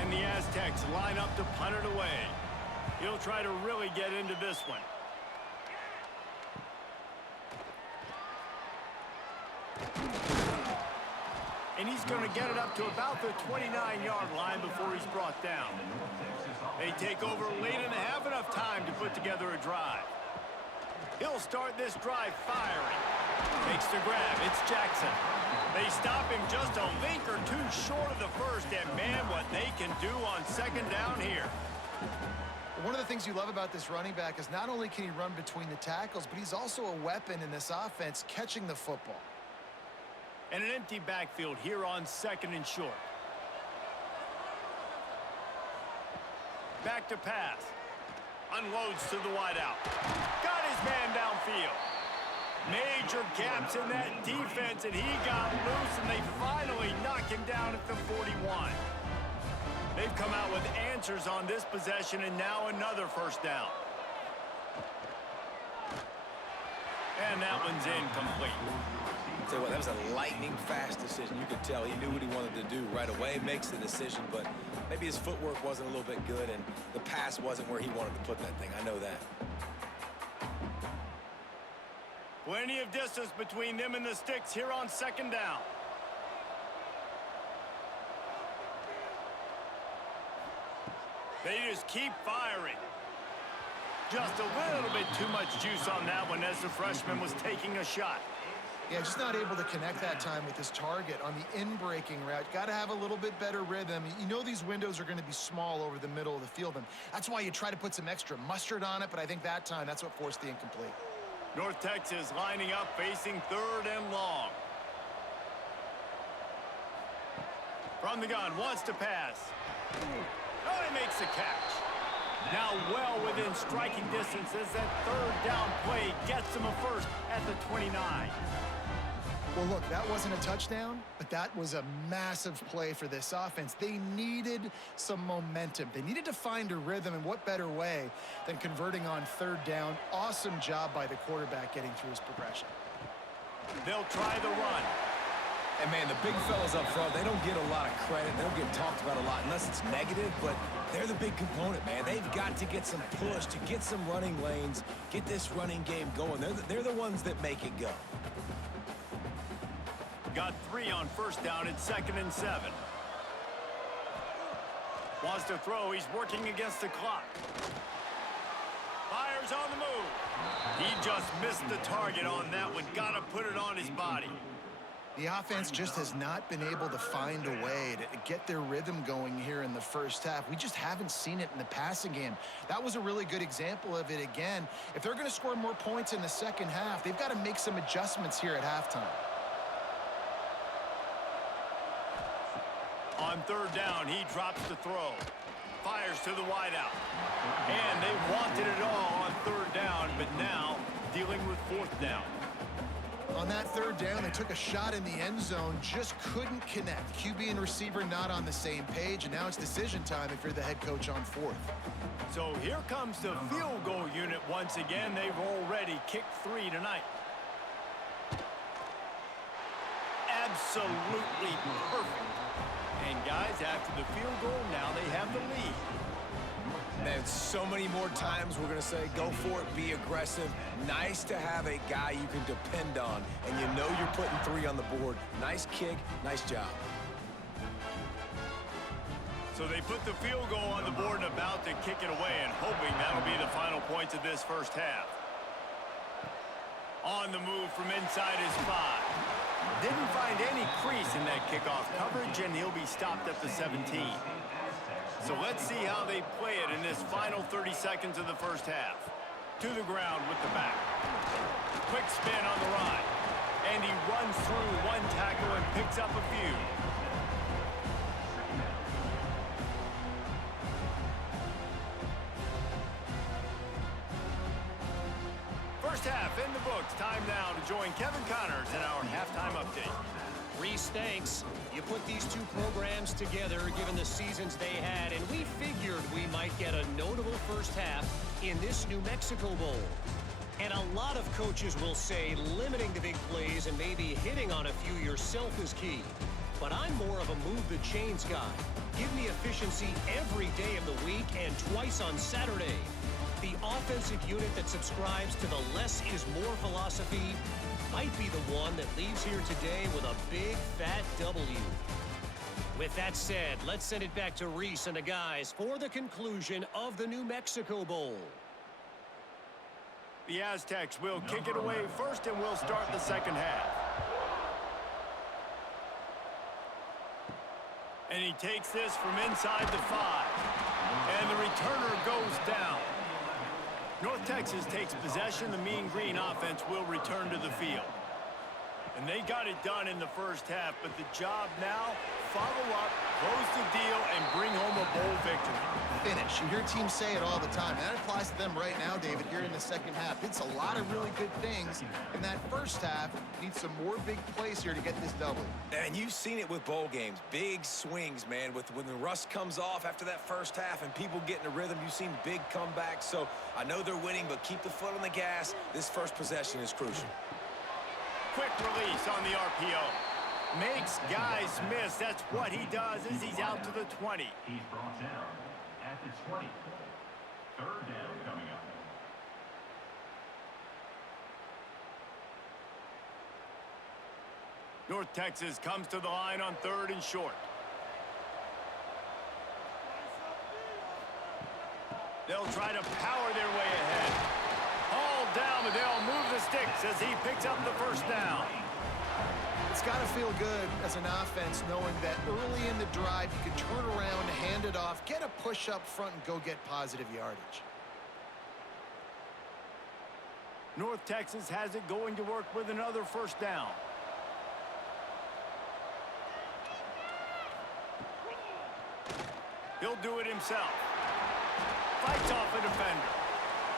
And the Aztecs line up to punt it away. He'll try to really get into this one. And he's going to get it up to about the 29-yard line before he's brought down. They take over late in the half, enough time to put together a drive. He'll start this drive firing. Makes the grab. It's Jackson. They stop him just a link or two short of the first, and man, what they can do on second down here. One of the things you love about this running back is not only can he run between the tackles, but he's also a weapon in this offense catching the football. And an empty backfield here on second and short. Back to pass. Unloads to the wideout. Got his man downfield. Major gaps in that defense, and he got loose, and they finally knock him down at the 41. They've come out with answers on this possession, and now another first down. And that one's incomplete. Tell you what, that was a lightning-fast decision. You could tell he knew what he wanted to do right away, makes the decision, but maybe his footwork wasn't a little bit good, and the pass wasn't where he wanted to put that thing. I know that. Plenty of distance between them and the sticks here on second down. They just keep firing. Just a little bit too much juice on that one as the freshman was taking a shot. Yeah, just not able to connect that time with his target on the in-breaking route. Got to have a little bit better rhythm. You know these windows are going to be small over the middle of the field, and that's why you try to put some extra mustard on it, but I think that time that's what forced the incomplete. North Texas lining up, facing third and long. From the gun, wants to pass. Oh, he makes the catch. Now well within striking distance as that third down play gets him a first at the 29. Well, look, that wasn't a touchdown, but that was a massive play for this offense. They needed some momentum. They needed to find a rhythm, and what better way than converting on third down. Awesome job by the quarterback getting through his progression. They'll try the run. And, man, the big fellas up front, they don't get a lot of credit. They don't get talked about a lot unless it's negative, but they're the big component, man. They've got to get some push, to get some running lanes, get this running game going. They're the ones that make it go. Got 3 on first down at 2nd and 7. Wants to throw. He's working against the clock. Fires on the move. He just missed the target on that one. Got to put it on his body. The offense just has not been able to find a way to get their rhythm going here in the first half. We just haven't seen it in the passing game. That was a really good example of it again. If they're going to score more points in the second half, they've got to make some adjustments here at halftime. On third down, he drops the throw. Fires to the wideout. And they wanted it all on third down, but now dealing with fourth down. On that third down, they took a shot in the end zone, just couldn't connect. QB and receiver not on the same page, and now it's decision time if you're the head coach on fourth. So here comes the field goal unit once again. They've already kicked 3 tonight. Absolutely perfect. And guys, after the field goal, now they have the lead. Man, so many more times we're going to say, go for it, be aggressive. Nice to have a guy you can depend on, and you know you're putting 3 on the board. Nice kick, nice job. So they put the field goal on the board and about to kick it away, and hoping that'll be the final points of this first half. On the move from inside his 5. Didn't find any crease in that kickoff coverage, and he'll be stopped at the 17. So let's see how they play it in this final 30 seconds of the first half. To the ground with the back. Quick spin on the ride. And he runs through one tackle and picks up a few. First half in the books. Time now to join Kevin Connors in our halftime update. Reese, thanks. You put these two programs together given the seasons they had, and we figured we might get a notable first half in this New Mexico Bowl. And a lot of coaches will say limiting the big plays and maybe hitting on a few yourself is key. But I'm more of a move the chains guy. Give me efficiency every day of the week and twice on Saturday. The offensive unit that subscribes to the less is more philosophy might be the one that leaves here today with a big, fat W. With that said, let's send it back to Reese and the guys for the conclusion of the New Mexico Bowl. The Aztecs will kick it away first, and we'll start the second half. And he takes this from inside the 5. And the returner goes down. North Texas takes possession. The Mean Green offense will return to the field. And they got it done in the first half, but the job now, follow up, close the deal, and bring home a bowl victory. Finish. You hear teams say it all the time. And that applies to them right now, David, here in the second half. It's a lot of really good things in that first half. Need some more big plays here to get this double. And you've seen it with bowl games. Big swings, man. When the rust comes off after that first half and people get in a rhythm, you've seen big comebacks. So I know they're winning, but keep the foot on the gas. This first possession is crucial. Quick release on the RPO. Makes guys miss. That's what he does as he's out to the 20. He's brought down at the 20. Third down coming up. North Texas comes to the line on 3rd and short. They'll try to power their way ahead. All down, but they'll move the sticks as he picks up the first down. It's got to feel good as an offense knowing that early in the drive you can turn around, hand it off, get a push up front, and go get positive yardage. North Texas has it going to work with another first down. He'll do it himself. Fights off a defender.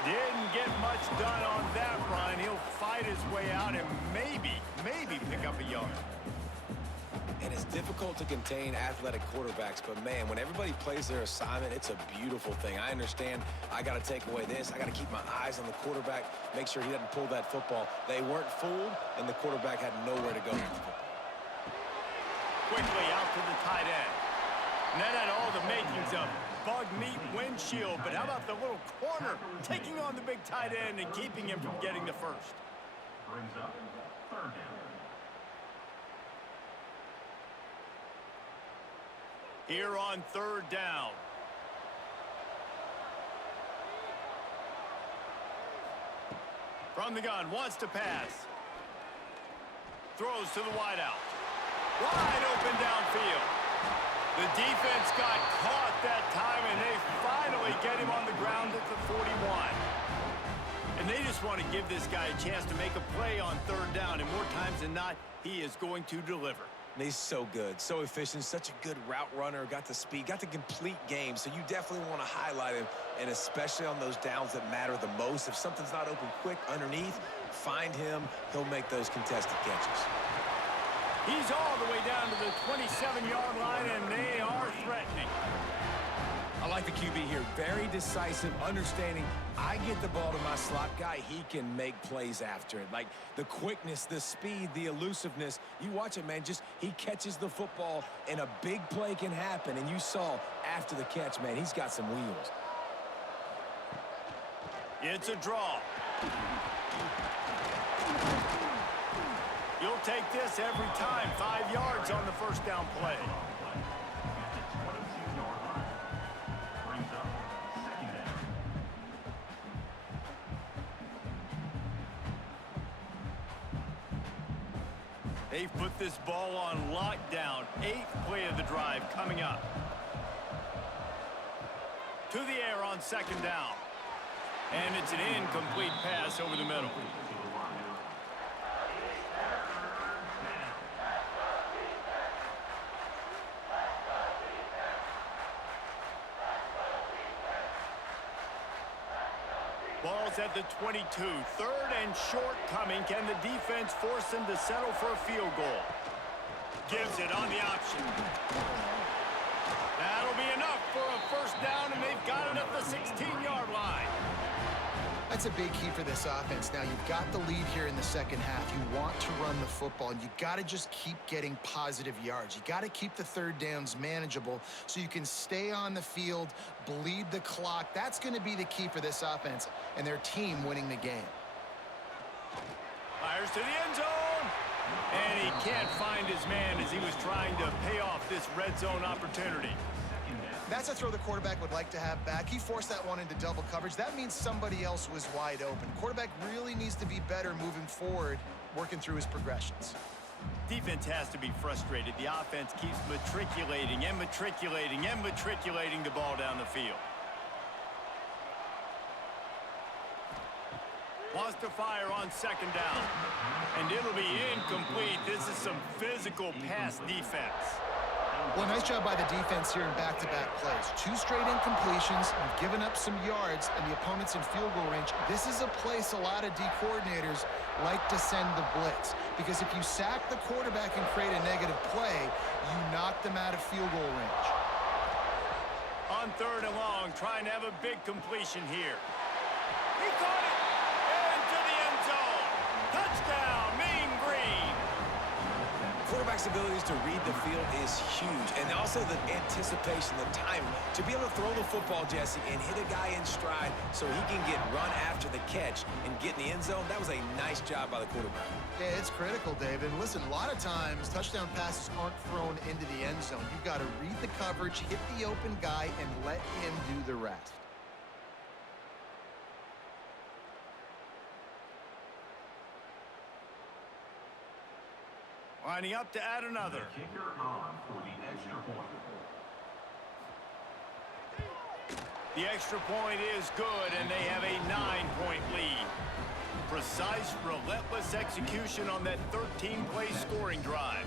Didn't get much done on that run. He'll fight his way out and maybe pick up a yard. And it's difficult to contain athletic quarterbacks, but man, when everybody plays their assignment, it's a beautiful thing. I understand I got to take away this. I got to keep my eyes on the quarterback, make sure he doesn't pull that football. They weren't fooled, and the quarterback had nowhere to go with the football. Quickly out to the tight end. And that had all the makings of bug meat windshield, but how about the little corner taking on the big tight end and keeping him from getting the first? Brings up third down. Here on 3rd down. From the gun, wants to pass. Throws to the wideout. Wide open downfield. The defense got caught that time, and they finally get him on the ground at the 41. And they just want to give this guy a chance to make a play on 3rd down, and more times than not, he is going to deliver. And he's so good, so efficient, such a good route runner, got the speed, got the complete game, so you definitely want to highlight him, and especially on those downs that matter the most. If something's not open quick underneath, find him. He'll make those contested catches. He's all the way down to the 27-yard line, and they are threatening. I like the QB here. Very decisive, understanding I get the ball to my slot guy, he can make plays after it. Like the quickness, the speed, the elusiveness. You watch it, man. Just he catches the football, and a big play can happen. And you saw after the catch, man, he's got some wheels. It's a draw. You'll take this every time. 5 yards on the first down play. They've put this ball on lockdown. 8th play of the drive coming up. To the air on 2nd down. And it's an incomplete pass over the middle. Ball's at the 22. 3rd and short coming. Can the defense force them to settle for a field goal? Gives it on the option. That'll be enough for a first down, and they've got it at the 16-yard line. That's a big key for this offense. Now, you've got the lead here in the second half. You want to run the football, and you got to just keep getting positive yards. You got to keep the 3rd downs manageable so you can stay on the field, bleed the clock. That's going to be the key for this offense and their team winning the game. Fires to the end zone. And he can't find his man as he was trying to pay off this red zone opportunity. That's a throw the quarterback would like to have back. He forced that one into double coverage. That means somebody else was wide open. Quarterback really needs to be better moving forward, working through his progressions. Defense has to be frustrated. The offense keeps matriculating and matriculating and matriculating the ball down the field. Wants to fire on second down. And it'll be incomplete. This is some physical pass defense. Well, nice job by the defense here in back-to-back plays. 2 straight incompletions. You've given up some yards, and the opponent's in field goal range. This is a place a lot of D coordinators like to send the blitz, because if you sack the quarterback and create a negative play, you knock them out of field goal range. On 3rd and long, trying to have a big completion here. He caught it into the end zone. Touchdown, Mean Green. Quarterback's abilities to read the field is huge, and also the anticipation, the time to be able to throw the football, Jesse, and hit a guy in stride so he can get run after the catch and get in the end zone. That was a nice job by the quarterback. Yeah, it's critical, David. And listen, a lot of times touchdown passes aren't thrown into the end zone. You've got to read the coverage, hit the open guy, and let him do the rest. Lining up to add another. Kicker on for the extra point. The extra point is good, and they have a 9-point lead. Precise, relentless execution on that 13-play scoring drive.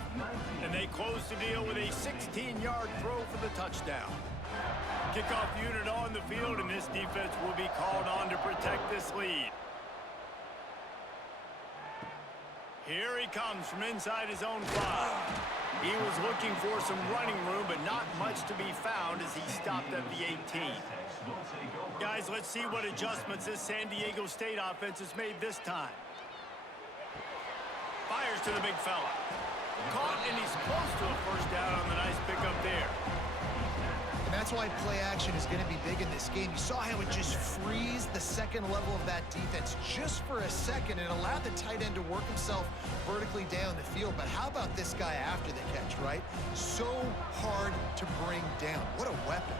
And they close the deal with a 16-yard throw for the touchdown. Kickoff unit on the field, and this defense will be called on to protect this lead. Here he comes from inside his own 5. He was looking for some running room, but not much to be found as he stopped at the 18. Guys, let's see what adjustments this San Diego State offense has made this time. Fires to the big fella. Caught, and he's close to a first down on the nice pickup there. And that's why play action is going to be big in this game. You saw how it just frees the second level of that defense just for a second and allowed the tight end to work himself vertically down the field. But how about this guy after the catch, right? So hard to bring down. What a weapon.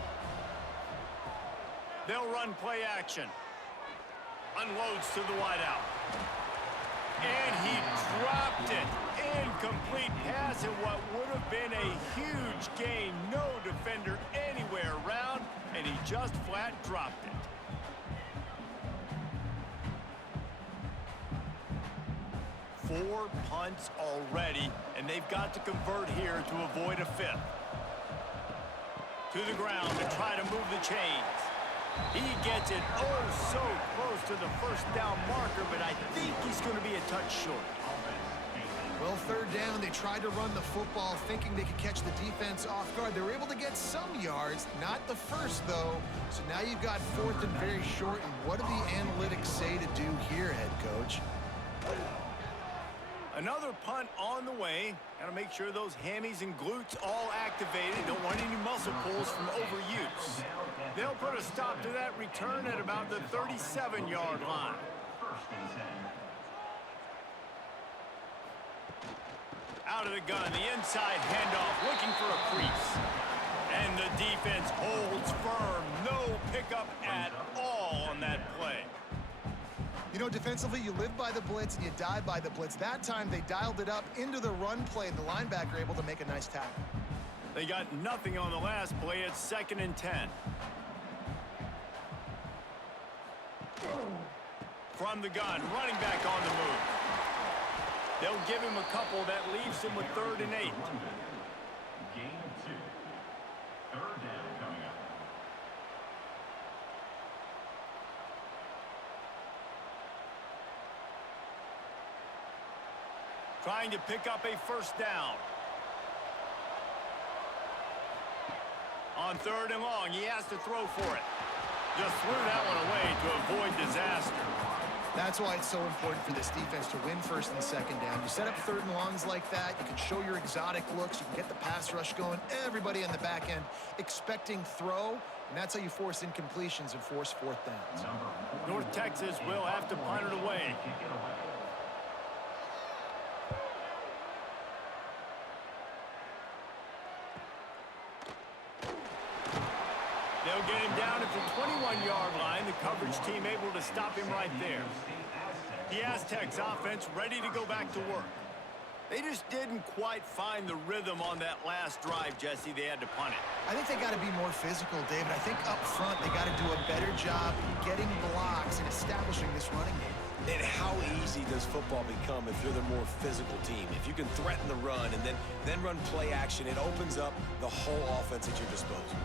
They'll run play action. Unloads to the wideout. And he dropped it. Incomplete pass in what would have been a huge gain. No defender anywhere around, and he just flat dropped it. Four punts already, and they've got to convert here to avoid a 5th. To the ground to try to move the chains. He gets it oh so close to the first down marker, but I think he's going to be a touch short. Well, 3rd down, they tried to run the football thinking they could catch the defense off guard. They were able to get some yards, not the first, though. So now you've got 4th and very short. And what do the analytics say to do here, head coach? Another punt on the way. Got to make sure those hammies and glutes all activated. Don't want any muscle pulls from overuse. They'll put a stop to that return at about the 37-yard line. Out of the gun, the inside handoff, looking for a crease. And the defense holds firm. No pickup at all on that play. You know, defensively, you live by the blitz and you die by the blitz. That time, they dialed it up into the run play, and the linebacker able to make a nice tackle. They got nothing on the last play. It's 2nd and 10. From the gun, running back on the move. They'll give him a couple. That leaves him with 3rd and 8. Gain of 2. 3rd down coming up. Trying to pick up a first down. On 3rd and long, he has to throw for it. Just threw that one away to avoid disaster. That's why it's so important for this defense to win 1st and 2nd down. You set up 3rd and longs like that, you can show your exotic looks, you can get the pass rush going, everybody on the back end expecting throw, and that's how you force incompletions and force 4th downs. North Texas will have to punt it away. They'll get him down at the 21-yard line. The coverage team able to stop him right there. The Aztecs offense ready to go back to work. They just didn't quite find the rhythm on that last drive, Jesse. They had to punt it. I think they got to be more physical, David. I think up front they got to do a better job getting blocks and establishing this running game. And how easy does football become if you're the more physical team? If you can threaten the run and then run play action, it opens up the whole offense at your disposal.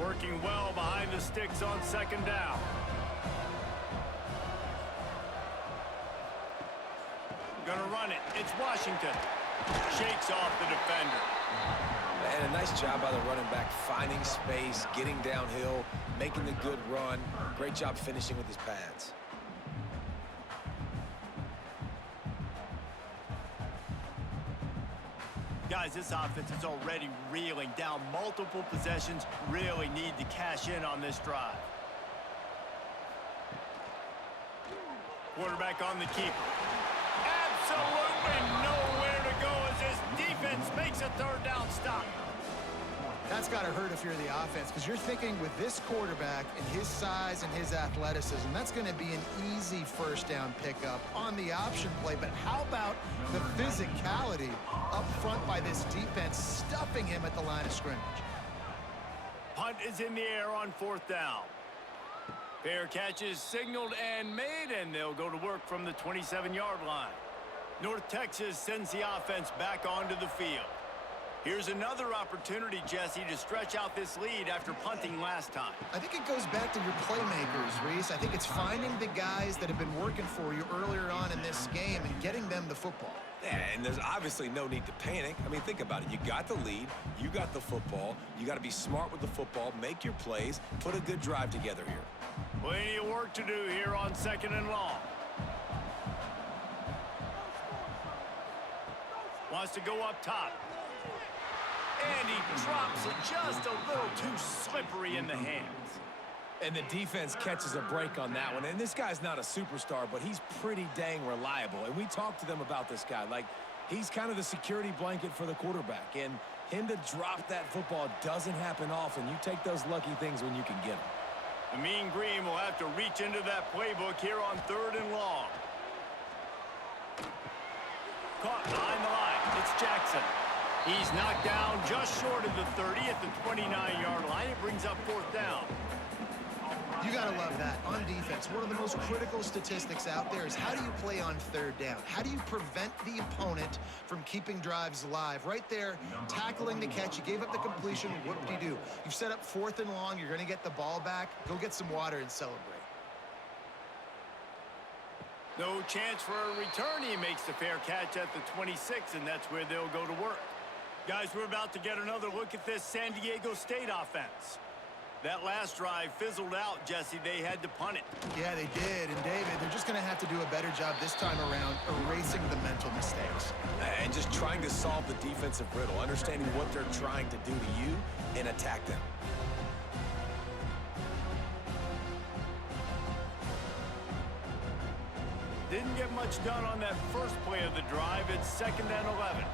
Working well behind the sticks on second down. Gonna run it. It's Washington. Shakes off the defender. And a nice job by the running back, finding space, getting downhill, making the good run. Great job finishing with his pads. Guys, this offense is already reeling down multiple possessions. Really need to cash in on this drive. Quarterback on the keeper. Absolutely nowhere to go as this defense makes a third down stop. That's got to hurt if you're the offense, because you're thinking with this quarterback and his size and his athleticism, that's going to be an easy first down pickup on the option play. But how about the physicality up front by this defense, stuffing him at the line of scrimmage? Punt is in the air on fourth down. Fair catch is signaled and made, and they'll go to work from the 27-yard line. North Texas sends the offense back onto the field. Here's another opportunity, Jesse, to stretch out this lead after punting last time. I think it goes back to your playmakers, Reese. I think it's finding the guys that have been working for you earlier on in this game and getting them the football. Yeah, and there's obviously no need to panic. I mean, think about it. You got the lead. You got the football. You got to be smart with the football, make your plays, put a good drive together here. Plenty of work to do here on second and long. Wants to go up top. And he drops it just a little too slippery in the hands. And the defense catches a break on that one. And this guy's not a superstar, but he's pretty dang reliable. And we talked to them about this guy. Like, he's kind of the security blanket for the quarterback. And him to drop that football doesn't happen often. You take those lucky things when you can get them. The Mean Green will have to reach into that playbook here on third and long. Caught behind the line. It's Jackson. He's knocked down just short of the 30 at the 29-yard line. It brings up fourth down. You got to love that. On defense, one of the most critical statistics out there is how do you play on third down? How do you prevent the opponent from keeping drives alive? Right there, tackling the catch. You gave up the completion. Whoop-de-doo. You've set up fourth and long. You're going to get the ball back. Go get some water and celebrate. No chance for a return. He makes the fair catch at the 26, and that's where they'll go to work. Guys, we're about to get another look at this San Diego State offense. That last drive fizzled out, Jesse. They had to punt it. Yeah, they did. And, David, they're just going to have to do a better job this time around erasing the mental mistakes. And just trying to solve the defensive riddle, understanding what they're trying to do to you and attack them. Didn't get much done on that first play of the drive. It's second and 11.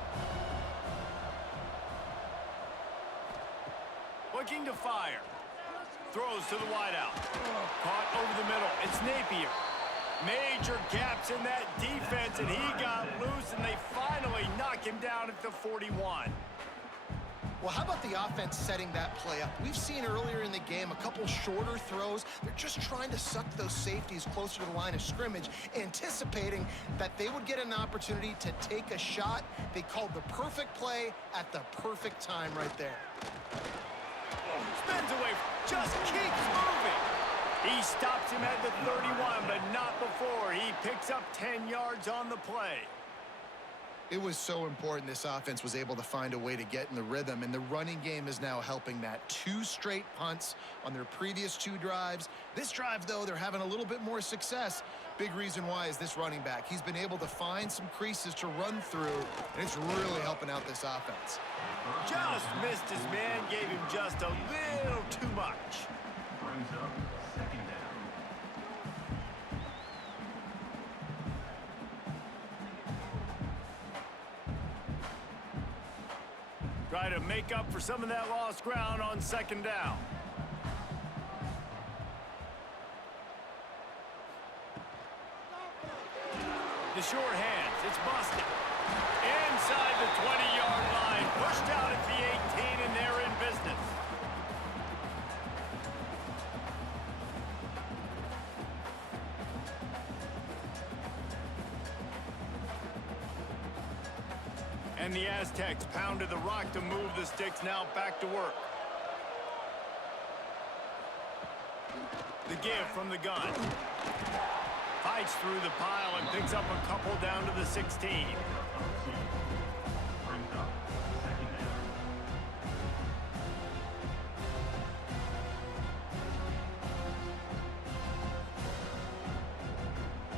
Looking to fire. Throws to the wideout. Caught over the middle. It's Napier. Major gaps in that defense, and he got loose, and they finally knock him down at the 41. Well, how about the offense setting that play up? We've seen earlier in the game a couple shorter throws. They're just trying to suck those safeties closer to the line of scrimmage, anticipating that they would get an opportunity to take a shot. They called the perfect play at the perfect time right there. Spins away, just keeps moving. He stops him at the 31, but not before. He picks up 10 yards on the play. It was so important this offense was able to find a way to get in the rhythm, and the running game is now helping that. 2 straight punts on their previous 2 drives. This drive, though, they're having a little bit more success. Big reason why is this running back. He's been able to find some creases to run through, and it's really helping out this offense. Just missed his man, gave him just a little too much. Brings up second down. Try to make up for some of that lost ground on second down. The short hands. It's busted. Inside the 20-yard line. Pushed out at the 18, and they're in business. And the Aztecs pounded the rock to move the sticks. Now back to work. The give from the gun. Fights through the pile and picks up a couple down to the 16. Brings up second down.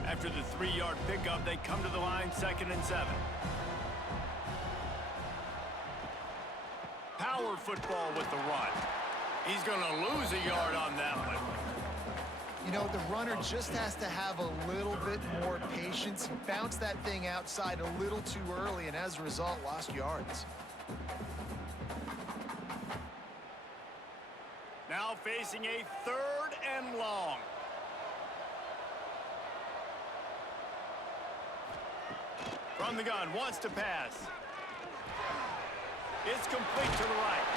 After the 3-yard pickup, they come to the line, 2nd and 7. Power football with the run. He's going to lose a yard on that one. You know, the runner just has to have a little bit more patience. He bounced that thing outside a little too early, and as a result, lost yards. Now facing a 3rd and long. From the gun, wants to pass. It's complete to the right.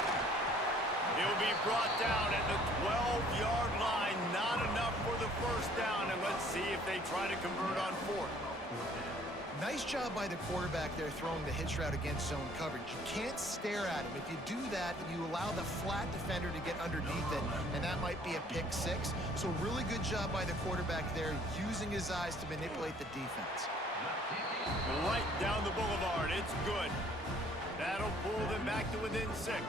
He'll be brought down at the 12-yard line. Not enough for the first down, and let's see if they try to convert on 4th. Nice job by the quarterback there throwing the hitch route against zone coverage. You can't stare at him. If you do that, then you allow the flat defender to get underneath it, and that might be a pick 6. So really good job by the quarterback there, using his eyes to manipulate the defense. Right down the boulevard. It's good. That'll pull them back to within 6.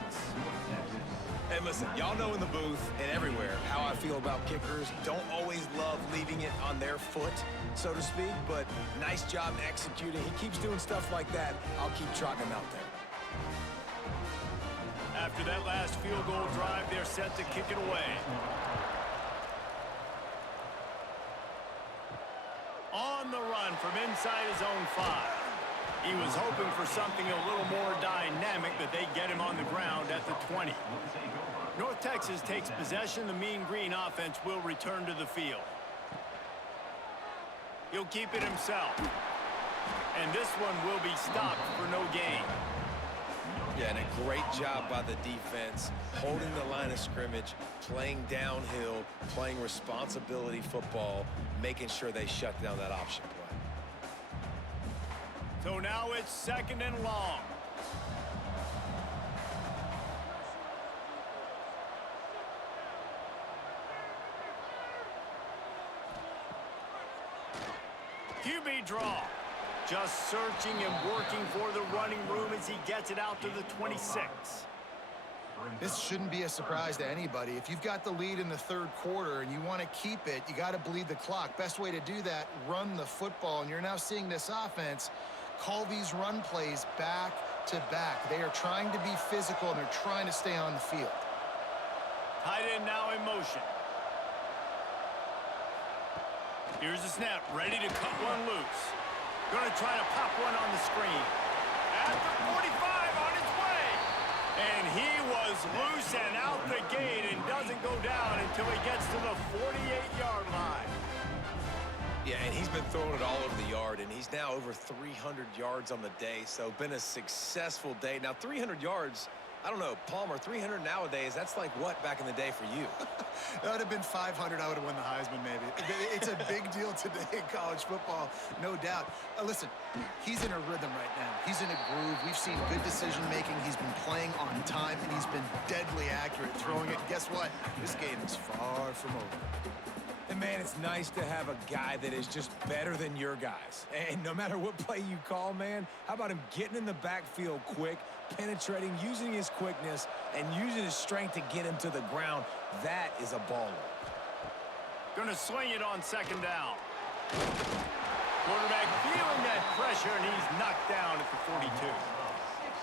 And listen, y'all know in the booth and everywhere how I feel about kickers. Don't always love leaving it on their foot, so to speak, but nice job executing. He keeps doing stuff like that. I'll keep trotting him out there. After that last field goal drive, they're set to kick it away. On the run from inside his own 5. He was hoping for something a little more dynamic, but they get him on the ground at the 20. North Texas takes possession. The Mean Green offense will return to the field. He'll keep it himself. And this one will be stopped for no gain. Yeah, and a great job by the defense, holding the line of scrimmage, playing downhill, playing responsibility football, making sure they shut down that option play. So now it's 2nd and long. QB draw. Just searching and working for the running room as he gets it out to the 26. This shouldn't be a surprise to anybody. If you've got the lead in the 3rd quarter and you want to keep it, you got to bleed the clock. Best way to do that, run the football. And you're now seeing this offense call these run plays back to back. They are trying to be physical, and they're trying to stay on the field. Tight end now in motion. Here's the snap, ready to cut one loose. Going to try to pop one on the screen. At the 45 on its way. And he was loose and out the gate and doesn't go down until he gets to the 48-yard line. Yeah, and he's been throwing it all over the yard, and he's now over 300 yards on the day, so been a successful day. Now, 300 yards, I don't know, Palmer, 300 nowadays, that's like what back in the day for you? That would have been 500. I would have won the Heisman, maybe. It's a big deal today in college football, no doubt. Listen, he's in a rhythm right now. He's in a groove. We've seen good decision-making. He's been playing on time, and he's been deadly accurate throwing it. Guess what? This game is far from over. And, man, it's nice to have a guy that is just better than your guys. And no matter what play you call, man, how about him getting in the backfield quick, penetrating, using his quickness, and using his strength to get him to the ground? That is a baller. Going to swing it on 2nd down. Quarterback feeling that pressure, and he's knocked down at the 42.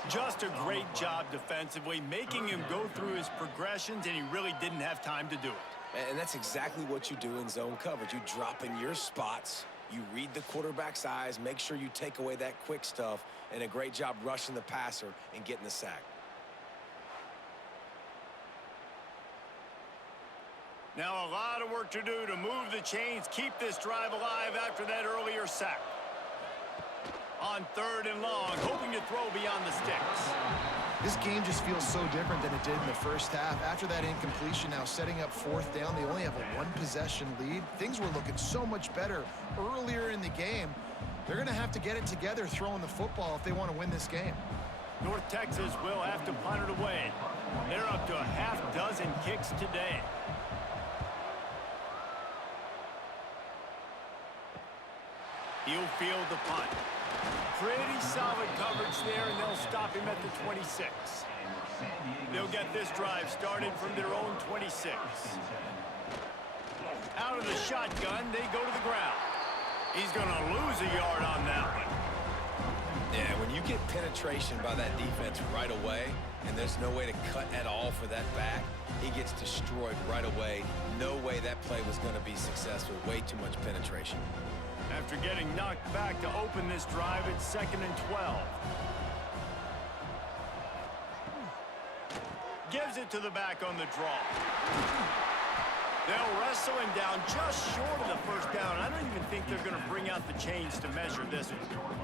Just a great job defensively, making him go through his progressions, and he really didn't have time to do it. And that's exactly what you do in zone coverage. You drop in your spots, you read the quarterback's eyes, make sure you take away that quick stuff, and a great job rushing the passer and getting the sack. Now a lot of work to do to move the chains, keep this drive alive after that earlier sack. On 3rd and long, hoping to throw beyond the sticks. This game just feels so different than it did in the first half. After that incompletion, now setting up 4th down, they only have a 1-possession lead. Things were looking so much better earlier in the game. They're going to have to get it together throwing the football if they want to win this game. North Texas will have to punt it away. They're up to a half-dozen kicks today. He'll field the punt. Pretty solid coverage there, and they'll stop him at the 26. They'll get this drive started from their own 26. Out of the shotgun, they go to the ground. He's going to lose a yard on that one. Yeah, when you get penetration by that defense right away, and there's no way to cut at all for that back, he gets destroyed right away. No way that play was going to be successful. Way too much penetration. After getting knocked back to open this drive, it's 2nd and 12. Gives it to the back on the draw. They'll wrestle him down just short of the 1st down. I don't even think they're going to bring out the chains to measure this one.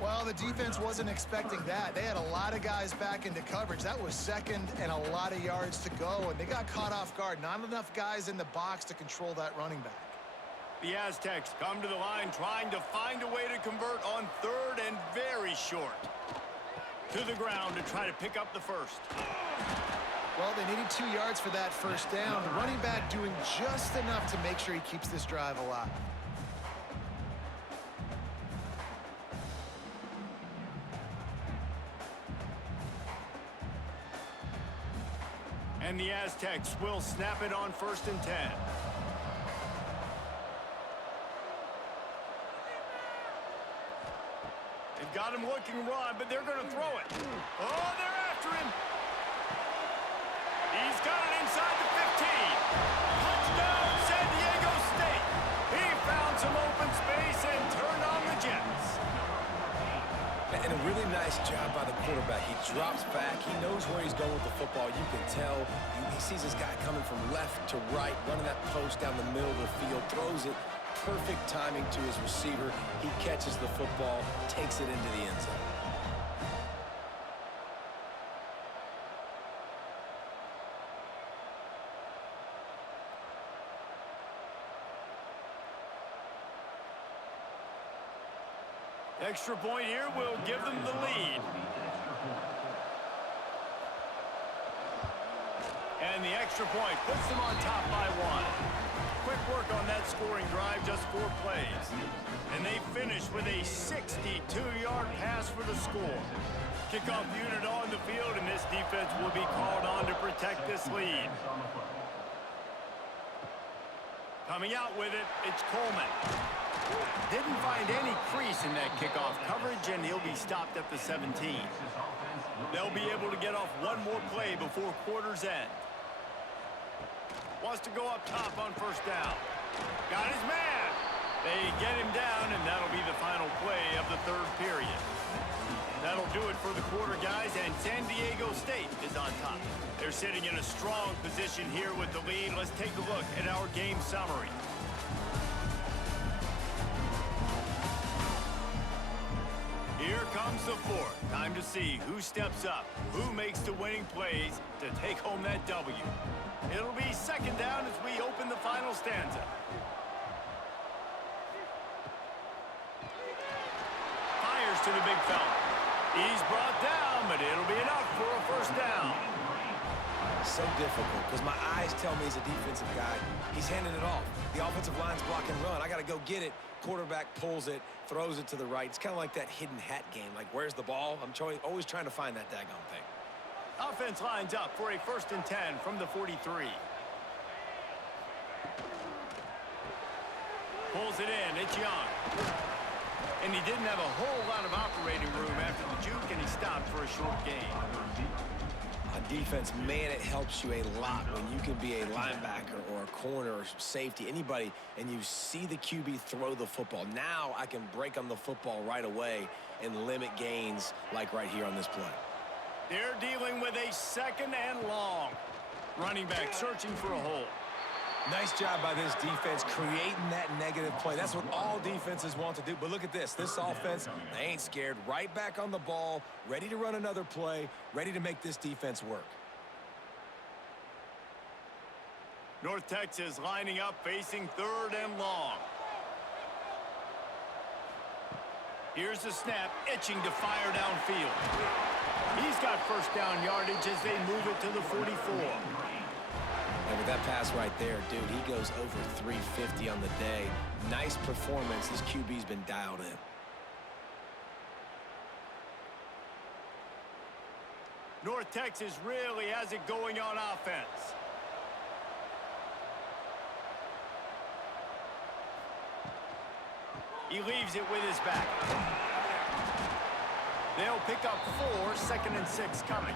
Well, the defense wasn't expecting that. They had a lot of guys back into coverage. That was 2nd and a lot of yards to go, and they got caught off guard. Not enough guys in the box to control that running back. The Aztecs come to the line trying to find a way to convert on 3rd and very short. To the ground to try to pick up the 1st. Well, they needed 2 yards for that 1st down. The running back doing just enough to make sure he keeps this drive alive. And the Aztecs will snap it on 1st and 10. They've got him looking run, but they're going to throw it. Oh, they're after him. He's got it inside the 15. Touchdown, San Diego State. He found some open space and turned on the Jets. And a really nice job by the quarterback. He drops back. He knows where he's going with the football. You can tell. He sees this guy coming from left to right, running that post down the middle of the field, throws it. Perfect timing to his receiver. He catches the football, takes it into the end zone. Extra point here will give them the lead. And the extra point puts them on top by 1. Quick work on that scoring drive, just 4 plays. And they finish with a 62-yard pass for the score. Kickoff unit on the field, and this defense will be called on to protect this lead. Coming out with it, it's Coleman. Didn't find any crease in that kickoff coverage, and he'll be stopped at the 17. They'll be able to get off 1 more play before quarter's end. Wants to go up top on 1st down. Got his man. They get him down, and that'll be the final play of the 3rd period. That'll do it for the quarter, guys, and San Diego State is on top. They're sitting in a strong position here with the lead. Let's take a look at our game summary. Here comes the 4th. Time to see who steps up, who makes the winning plays to take home that W. It'll be 2nd down as we open the final stanza. Fires to the big fella. He's brought down, but it'll be enough for a 1st down. So difficult because my eyes tell me he's a defensive guy. He's handing it off. The offensive line's block and run. I got to go get it. Quarterback pulls it, throws it to the right. It's kind of like that hidden hat game. Like, where's the ball? I'm always trying to find that daggone thing. Offense lines up for a 1st and 10 from the 43. Pulls it in. It's Young. And he didn't have a whole lot of operating room after the juke, and he stopped for a short gain. On defense, man, it helps you a lot when you can be a linebacker or a corner or safety, anybody, and you see the QB throw the football. Now I can break on the football right away and limit gains like right here on this play. They're dealing with a 2nd and long. Running back searching for a hole. Nice job by this defense creating that negative play. That's what all defenses want to do. But look at this. This offense, they ain't scared. Right back on the ball, ready to run another play, ready to make this defense work. North Texas lining up, facing 3rd and long. Here's the snap, itching to fire downfield. He's got first down yardage as they move it to the 44. And with that pass right there, dude, he goes over 350 on the day. Nice performance. This QB's been dialed in. North Texas really has it going on offense. He leaves it with his back. They'll pick up 4, 2nd and 6 coming.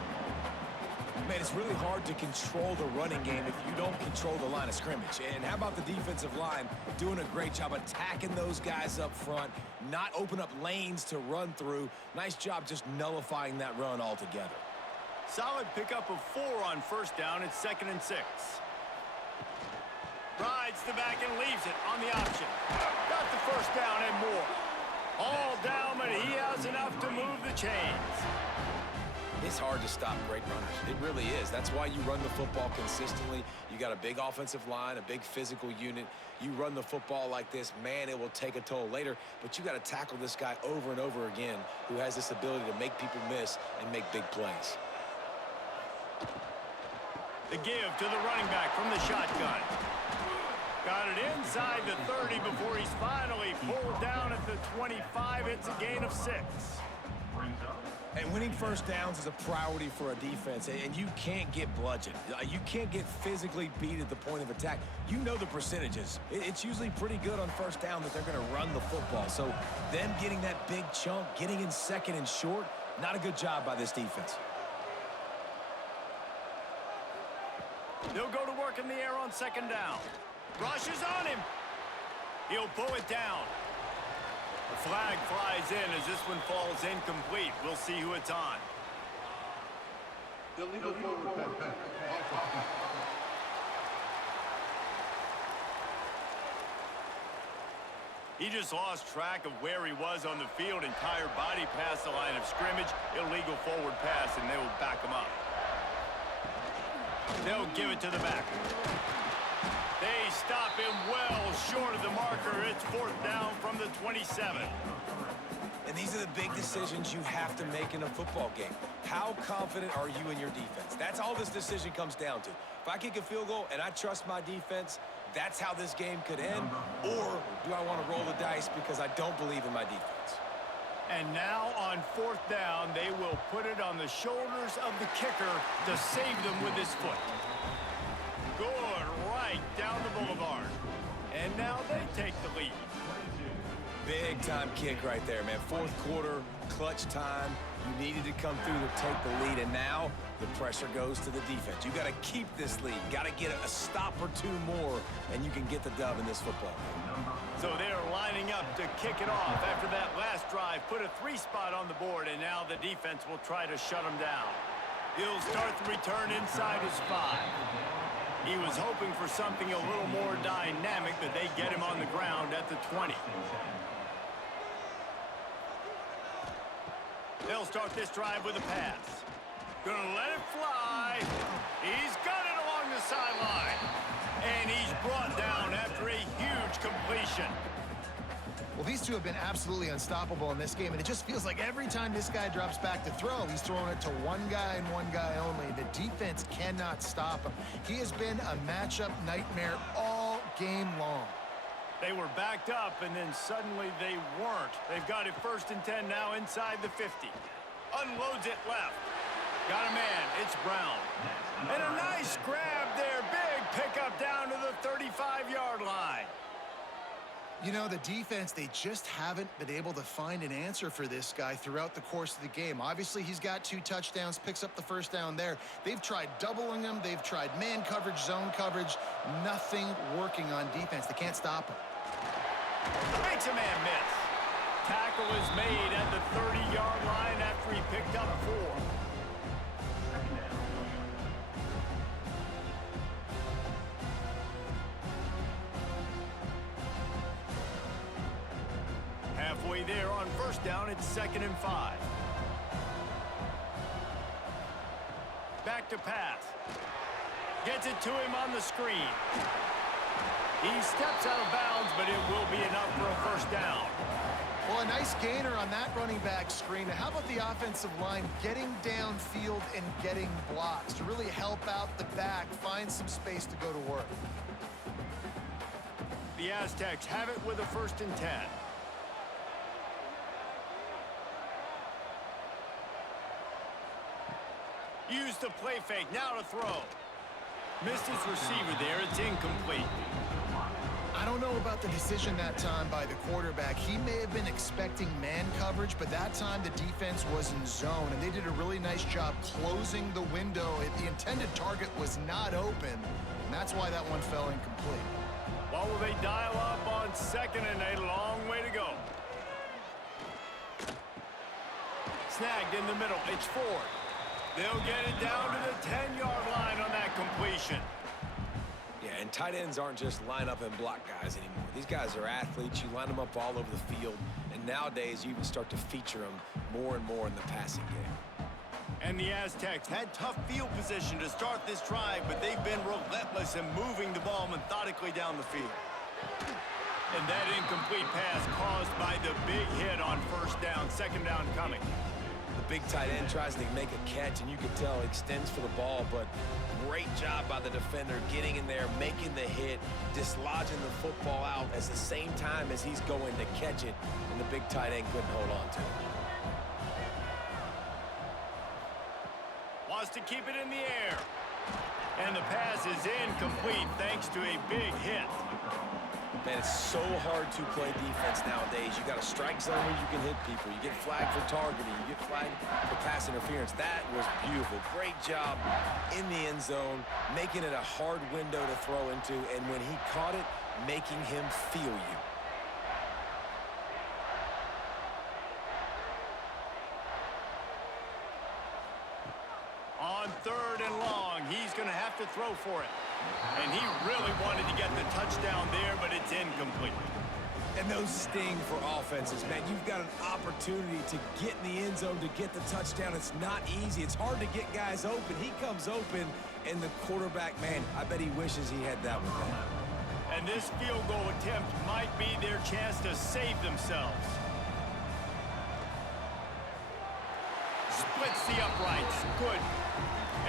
Man, it's really hard to control the running game if you don't control the line of scrimmage. And how about the defensive line doing a great job attacking those guys up front, not open up lanes to run through. Nice job just nullifying that run altogether. Solid pickup of 4 on first down. It's 2nd and 6. Rides the back and leaves it on the option. Got the first down and more. All down, but he has enough to move the chains. It's hard to stop great runners. It really is. That's why you run the football consistently. You got a big offensive line, a big physical unit. You run the football like this, man, it will take a toll later. But you got to tackle this guy over and over again who has this ability to make people miss and make big plays. The give to the running back from the shotgun. Got it inside the 30 before he's finally pulled down at the 25. It's a gain of 6. And winning first downs is a priority for a defense, and you can't get bludgeoned. You can't get physically beat at the point of attack. You know the percentages. It's usually pretty good on first down that they're going to run the football. So them getting that big chunk, getting in 2nd and short, not a good job by this defense. They'll go to work in the air on 2nd down. Rushes on him. He'll pull it down. The flag flies in as this one falls incomplete. We'll see who it's on. Illegal forward pass. He just lost track of where he was on the field. Entire body past the line of scrimmage. Illegal forward pass, and they will back him up. They'll give it to the back. They stop him well short of the marker. It's 4th down from the 27. And these are the big decisions you have to make in a football game. How confident are you in your defense? That's all this decision comes down to. If I kick a field goal and I trust my defense, that's how this game could end. Or do I want to roll the dice because I don't believe in my defense? And now on 4th down, they will put it on the shoulders of the kicker to save them with his foot. Good, right down the boulevard. And now they take the lead. Big time kick right there, man. 4th quarter, clutch time. You needed to come through to take the lead, and now the pressure goes to the defense. You got to keep this lead. Got to get a stop or 2 more, and you can get the dub in this football game. So they're lining up to kick it off after that last drive. Put a 3 spot on the board, and now the defense will try to shut them down. He'll start the return inside his 5. He was hoping for something a little more dynamic, but they get him on the ground at the 20. They'll start this drive with a pass. Gonna let it fly. He's got it along the sideline. And he's brought down after a huge completion. Well, these two have been absolutely unstoppable in this game, and it just feels like every time this guy drops back to throw, he's throwing it to one guy and one guy only. The defense cannot stop him. He has been a matchup nightmare all game long. They were backed up, and then suddenly they weren't. They've got it 1st and 10 now inside the 50. Unloads it left. Got a man. It's Brown. And a nice grab there. Big pickup down to the 35-yard line. You know, the defense, they just haven't been able to find an answer for this guy throughout the course of the game. Obviously, he's got 2 touchdowns, picks up the first down there. They've tried doubling him. They've tried man coverage, zone coverage. Nothing working on defense. They can't stop him. Makes a man miss. Tackle is made at the 30-yard line after he picked up 4. there on first down. It's 2nd and 5. Back to pass. Gets it to him on the screen. He steps out of bounds, but it will be enough for a first down. Well, a nice gainer on that running back screen. Now, how about the offensive line getting downfield and getting blocks to really help out the back, find some space to go to work? The Aztecs have it with a 1st and 10. Use the play fake, now to throw. Missed his receiver there, it's incomplete. I don't know about the decision that time by the quarterback. He may have been expecting man coverage, but that time the defense was in zone, and they did a really nice job closing the window. The intended target was not open, and that's why that one fell incomplete. Well, will they dial up on 2nd and 8? A long way to go. Snagged in the middle, it's Ford. They'll get it down to the 10-yard line on that completion. Yeah, and tight ends aren't just line up and block guys anymore. These guys are athletes. You line them up all over the field. And nowadays, you even start to feature them more and more in the passing game. And the Aztecs had tough field position to start this drive, but they've been relentless in moving the ball methodically down the field. And that incomplete pass caused by the big hit on first down, 2nd down coming. The big tight end tries to make a catch, and you can tell extends for the ball, but great job by the defender getting in there, making the hit, dislodging the football out at the same time as he's going to catch it, and the big tight end couldn't hold on to it. Wants to keep it in the air. And the pass is incomplete thanks to a big hit. Man, it's so hard to play defense nowadays. You got a strike zone where you can hit people. You get flagged for targeting. You get flagged for pass interference. That was beautiful. Great job in the end zone, making it a hard window to throw into, and when he caught it, making him feel you. On 3rd and long, he's going to have to throw for it. And he really wanted to get the touchdown there, but it's incomplete. And those sting for offenses, man. You've got an opportunity to get in the end zone, to get the touchdown. It's not easy. It's hard to get guys open. He comes open, and the quarterback, man, I bet he wishes he had that one back. And this field goal attempt might be their chance to save themselves. Splits the uprights. Good.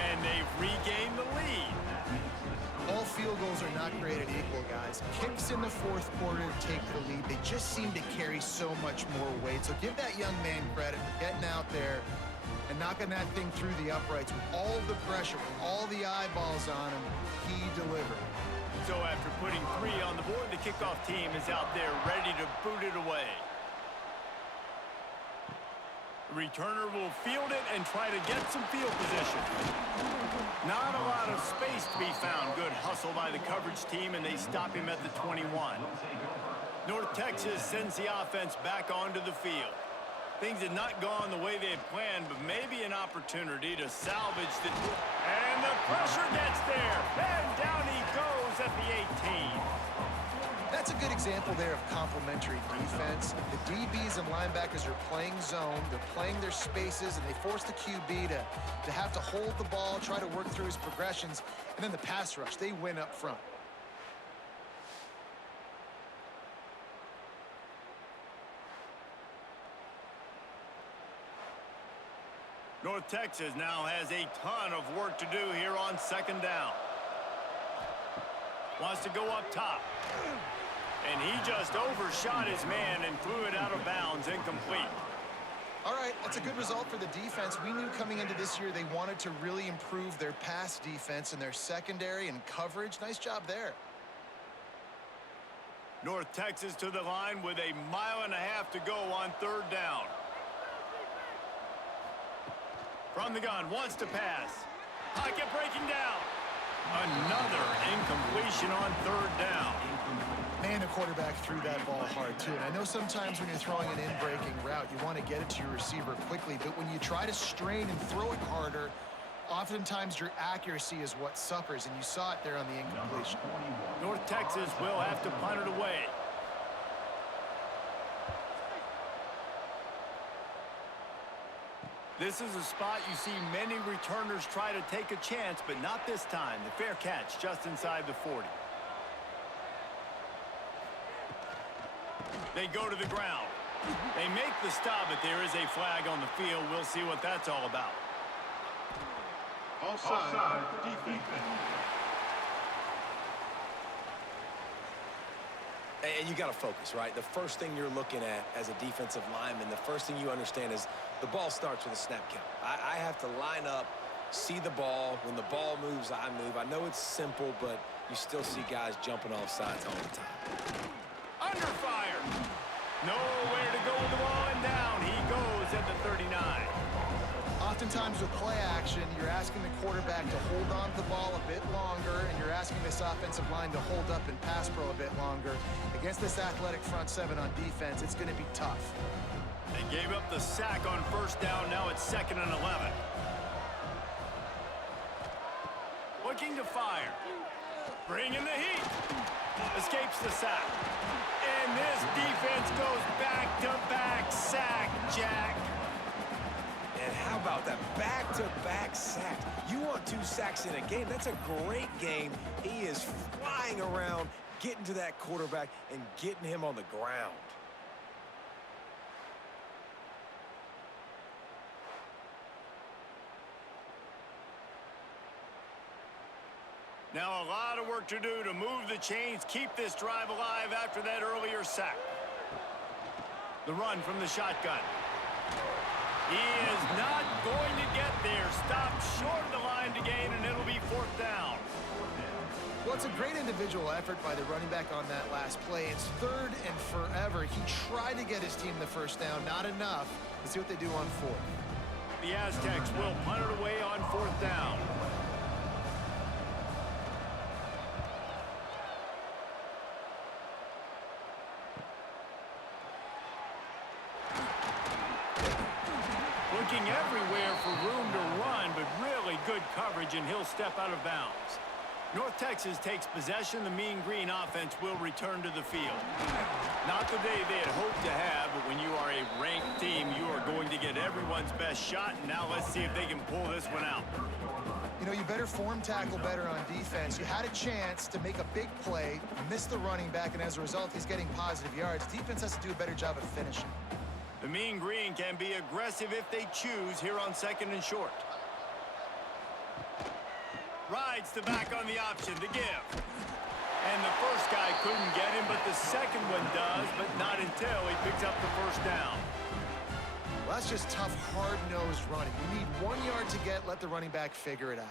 And they've regained the lead. All field goals are not created equal, guys. Kicks in the 4th quarter take the lead. They just seem to carry so much more weight. So give that young man credit for getting out there and knocking that thing through the uprights with all of the pressure, with all the eyeballs on him. He delivered. So after putting 3 on the board, the kickoff team is out there ready to boot it away. The returner will field it and try to get some field position. Not a lot of space to be found. Good hustle by the coverage team, and they stop him at the 21. North Texas sends the offense back onto the field. Things had not gone the way they had planned, but maybe an opportunity to salvage the... And the pressure gets there. And down he goes at the 18. That's a good example there of complementary defense. The DBs and linebackers are playing zone. They're playing their spaces, and they force the QB to have to hold the ball, try to work through his progressions, and then the pass rush. They win up front. North Texas now has a ton of work to do here on 2nd down. Wants to go up top. And he just overshot his man and threw it out of bounds, incomplete. All right, that's a good result for the defense. We knew coming into this year they wanted to really improve their pass defense and their secondary and coverage. Nice job there. North Texas to the line with 1.5 miles to go on 3rd down. From the gun, wants to pass. Pocket breaking down. Another incompletion on 3rd down. Man, the quarterback threw that ball hard, too. And I know sometimes when you're throwing an in-breaking route, you want to get it to your receiver quickly. But when you try to strain and throw it harder, oftentimes your accuracy is what suffers. And you saw it there on the incompletion. North Texas will have to punt it away. This is a spot you see many returners try to take a chance, but not this time. The fair catch just inside the 40. They go to the ground. They make the stop, but there is a flag on the field. We'll see what that's all about. Offside, defense. And you got to focus, right? The first thing you're looking at as a defensive lineman, the first thing you understand is the ball starts with a snap count. I have to line up, see the ball. When the ball moves, I move. I know it's simple, but you still see guys jumping off sides all the time. Under fire. Nowhere to go with the ball, and down he goes at the 39. Oftentimes with play action, you're asking the quarterback to hold on to the ball a bit longer, and you're asking this offensive line to hold up and pass pro a bit longer. Against this athletic front seven on defense, it's going to be tough. They gave up the sack on first down. Now it's 2nd and 11. Looking to fire. Bringing the heat. Escapes the sack. And this defense goes back-to-back sack, Jack. And how about that back-to-back sacks? You want 2 sacks in a game. That's a great game. He is flying around, getting to that quarterback and getting him on the ground. Now a lot of work to do to move the chains, keep this drive alive after that earlier sack. The run from the shotgun. He is not going to get there. Stopped short of the line to gain, and it'll be 4th down. Well, it's a great individual effort by the running back on that last play. It's 3rd and forever. He tried to get his team the first down. Not enough. Let's see what they do on 4th. The Aztecs will punt it away on 4th down. Looking everywhere for room to run, but really good coverage, and he'll step out of bounds. North Texas takes possession. The Mean Green offense will return to the field. Not the day they had hoped to have, but when you are a ranked team, you are going to get everyone's best shot. And now let's see if they can pull this one out. You know, you better form tackle better on defense. You had a chance to make a big play, missed the running back, and as a result, he's getting positive yards. Defense has to do a better job of finishing. The Mean Green can be aggressive if they choose here on 2nd and short. Rides the back on the option to give. And the first guy couldn't get him, but the second one does, but not until he picks up the first down. Well, that's just tough, hard-nosed running. You need 1 yard to get, let the running back figure it out.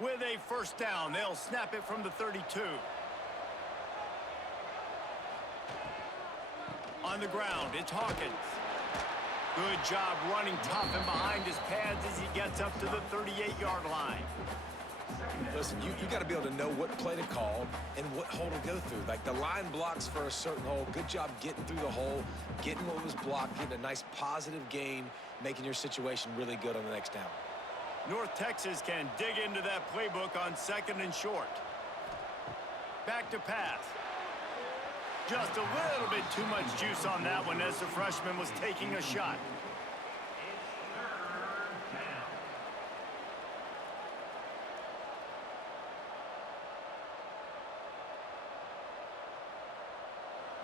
With a first down, they'll snap it from the 32. On the ground, it's Hawkins. Good job running tough and behind his pads as he gets up to the 38-yard line. Listen, you got to be able to know what play to call and what hole to go through. Like the line blocks for a certain hole. Good job getting through the hole, getting what was blocked, getting a nice positive gain, making your situation really good on the next down. North Texas can dig into that playbook on 2nd and short. Back to pass. Just a little bit too much juice on that one as the freshman was taking a shot.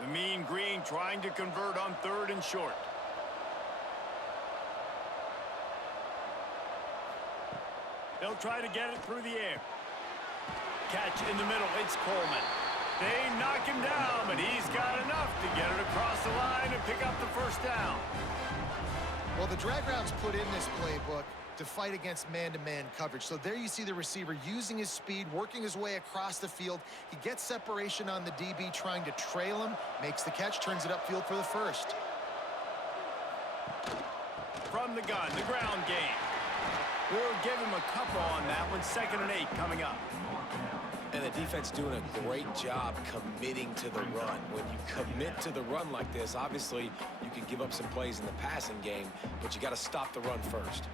The Mean Green trying to convert on 3rd and short. They'll try to get it through the air. Catch in the middle. It's Coleman. They knock him down, but he's got enough to get it across the line and pick up the first down. Well, the drag routes put in this playbook to fight against man-to-man coverage. So there you see the receiver using his speed, working his way across the field. He gets separation on the DB, trying to trail him, makes the catch, turns it upfield for the first. From the gun, the ground game. We'll give him a couple on that one. 2nd and 8 coming up. And the defense doing a great job committing to the run. When you commit to the run like this, obviously you can give up some plays in the passing game, but you got to stop the run first.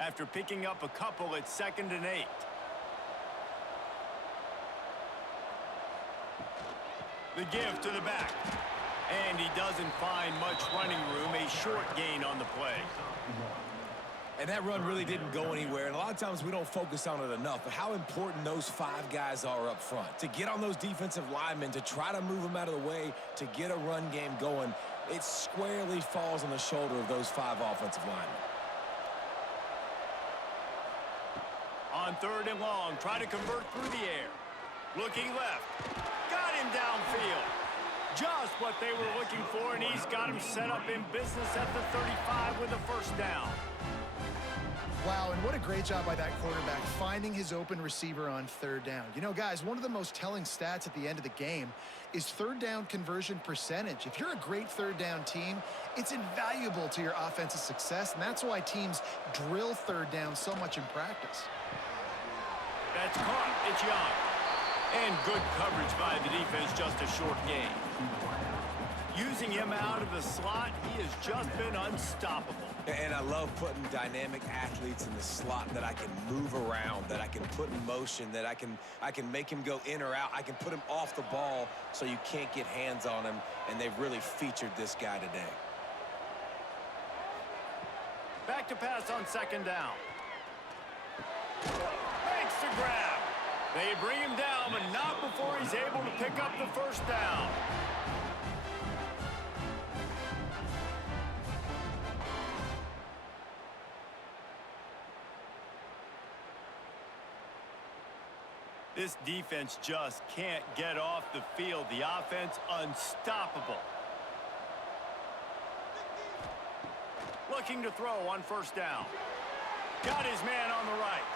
After picking up a couple, it's 2nd and 8. The give to the back. And he doesn't find much running room, a short gain on the play. And that run really didn't go anywhere, and a lot of times we don't focus on it enough, but how important those 5 guys are up front. To get on those defensive linemen, to try to move them out of the way, to get a run game going, it squarely falls on the shoulder of those 5 offensive linemen. On 3rd and long, try to convert through the air. Looking left. Got him downfield. Just what they were looking for, and he's got him set up in business at the 35 with a first down. Wow, and what a great job by that quarterback finding his open receiver on 3rd down. You know, guys, one of the most telling stats at the end of the game is 3rd down conversion percentage. If you're a great 3rd down team, it's invaluable to your offensive success, and that's why teams drill 3rd down so much in practice. That's caught. It's Young. And good coverage by the defense, just a short gain. Using him out of the slot, he has just been unstoppable. And I love putting dynamic athletes in the slot that I can move around, that I can put in motion, that I can make him go in or out. I can put him off the ball so you can't get hands on him, and they've really featured this guy today. Back to pass on 2nd down. Makes the grab. They bring him down, but not before he's able to pick up the first down. This defense just can't get off the field. The offense unstoppable. Looking to throw on 1st down. Got his man on the right.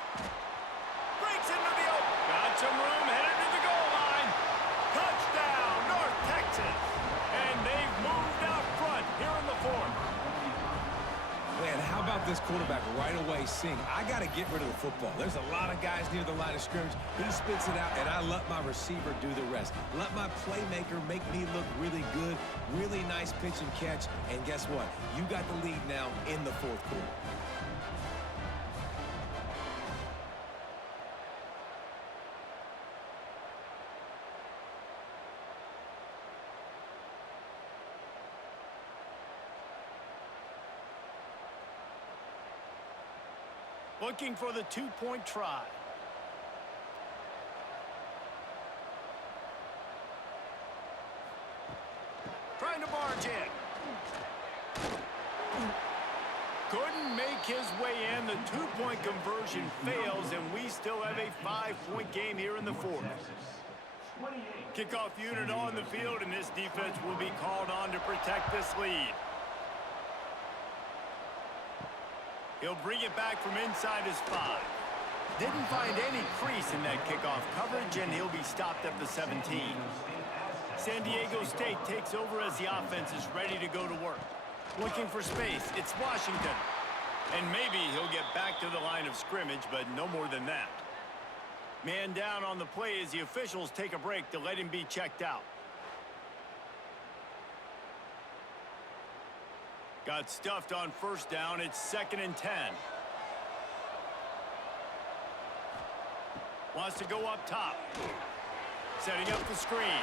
Breaks into the open. Got some room, headed to the goal line. Touchdown, North Texas. And they've moved out front here in the 4th. Man, how about this quarterback right away seeing, I got to get rid of the football. There's a lot of guys near the line of scrimmage. He spits it out, and I let my receiver do the rest. Let my playmaker make me look really good, really nice pitch and catch, and guess what? You got the lead now in the 4th quarter. Looking for the 2-point try. Trying to barge in. Couldn't make his way in. The 2-point conversion fails, and we still have a 5-point game here in the 4th. Kickoff unit on the field, and this defense will be called on to protect this lead. He'll bring it back from inside his 5. Didn't find any crease in that kickoff coverage, and he'll be stopped at the 17. San Diego State takes over as the offense is ready to go to work. Looking for space, it's Washington. And maybe he'll get back to the line of scrimmage, but no more than that. Man down on the play as the officials take a break to let him be checked out. Got stuffed on 1st down. It's 2nd and 10. Wants to go up top. Setting up the screen.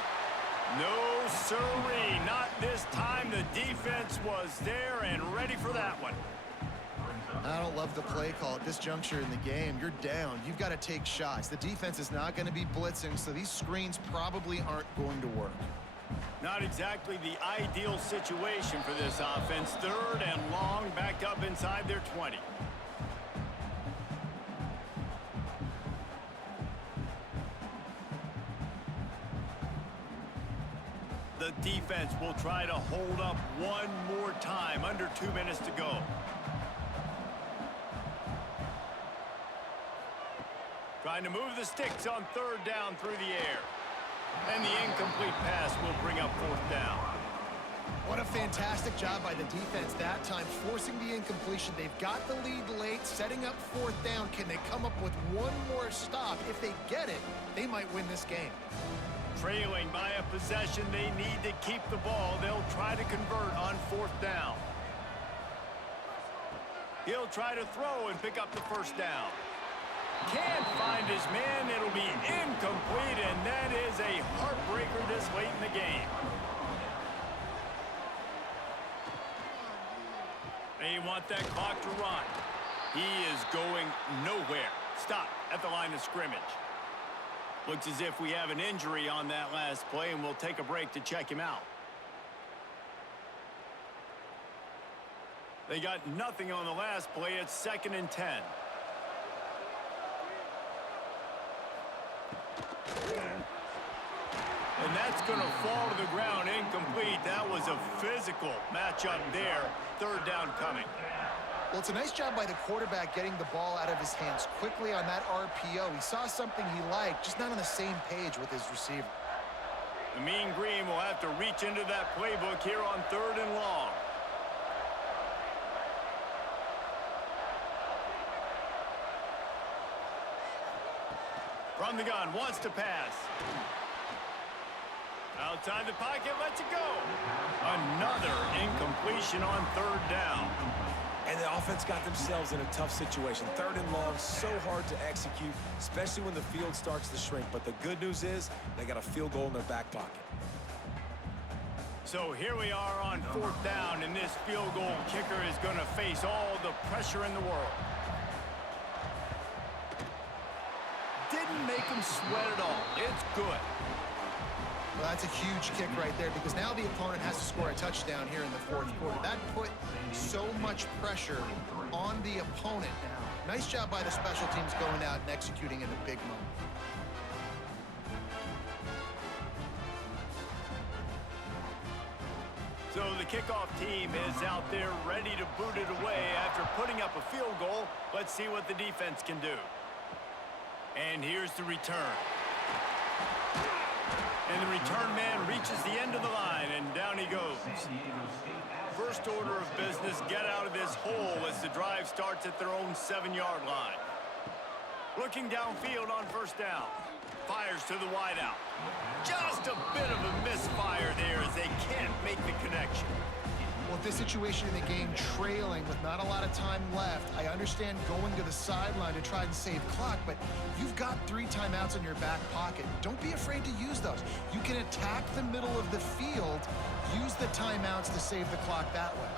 No siree, not this time. The defense was there and ready for that one. I don't love the play call at this juncture in the game. You're down. You've got to take shots. The defense is not going to be blitzing, so these screens probably aren't going to work. Not exactly the ideal situation for this offense. 3rd and long, backed up inside their 20. The defense will try to hold up one more time. Under 2 minutes to go. Trying to move the sticks on 3rd down through the air. And the incomplete pass will bring up 4th down. What a fantastic job by the defense that time, forcing the incompletion. They've got the lead late, setting up 4th down. Can they come up with one more stop? If they get it, they might win this game. Trailing by a possession, they need to keep the ball. They'll try to convert on 4th down. He'll try to throw and pick up the 1st down. Can't find his man. It'll be incomplete, and that is a heartbreaker this late in the game. They want that clock to run. He is going nowhere. Stop at the line of scrimmage. Looks as if we have an injury on that last play, and we'll take a break to check him out. They got nothing on the last play. It's 2nd and 10. And that's going to fall to the ground incomplete. That was a physical matchup there. 3rd down coming. Well, it's a nice job by the quarterback getting the ball out of his hands quickly on that RPO. He saw something he liked, just not on the same page with his receiver. The Mean Green will have to reach into that playbook here on 3rd and long. From the gun, wants to pass. Outside the pocket, lets it go. Another incompletion on 3rd down. And the offense got themselves in a tough situation. 3rd and long, so hard to execute, especially when the field starts to shrink. But the good news is they got a field goal in their back pocket. So here we are on 4th down, and this field goal kicker is going to face all the pressure in the world. Didn't make him sweat at all. It's good. Well, that's a huge kick right there because now the opponent has to score a touchdown here in the 4th quarter. That put so much pressure on the opponent now. Nice job by the special teams going out and executing in a big moment. So the kickoff team is out there ready to boot it away after putting up a field goal. Let's see what the defense can do. And here's the return. And the return man reaches the end of the line, and down he goes. First order of business, get out of this hole as the drive starts at their own 7-yard line. Looking downfield on 1st down. Fires to the wideout. Just a bit of a misfire there as they can't make the connection. Well, this situation in the game, trailing with not a lot of time left, I understand going to the sideline to try and save clock, but you've got 3 timeouts in your back pocket. Don't be afraid to use those. You can attack the middle of the field, use the timeouts to save the clock that way.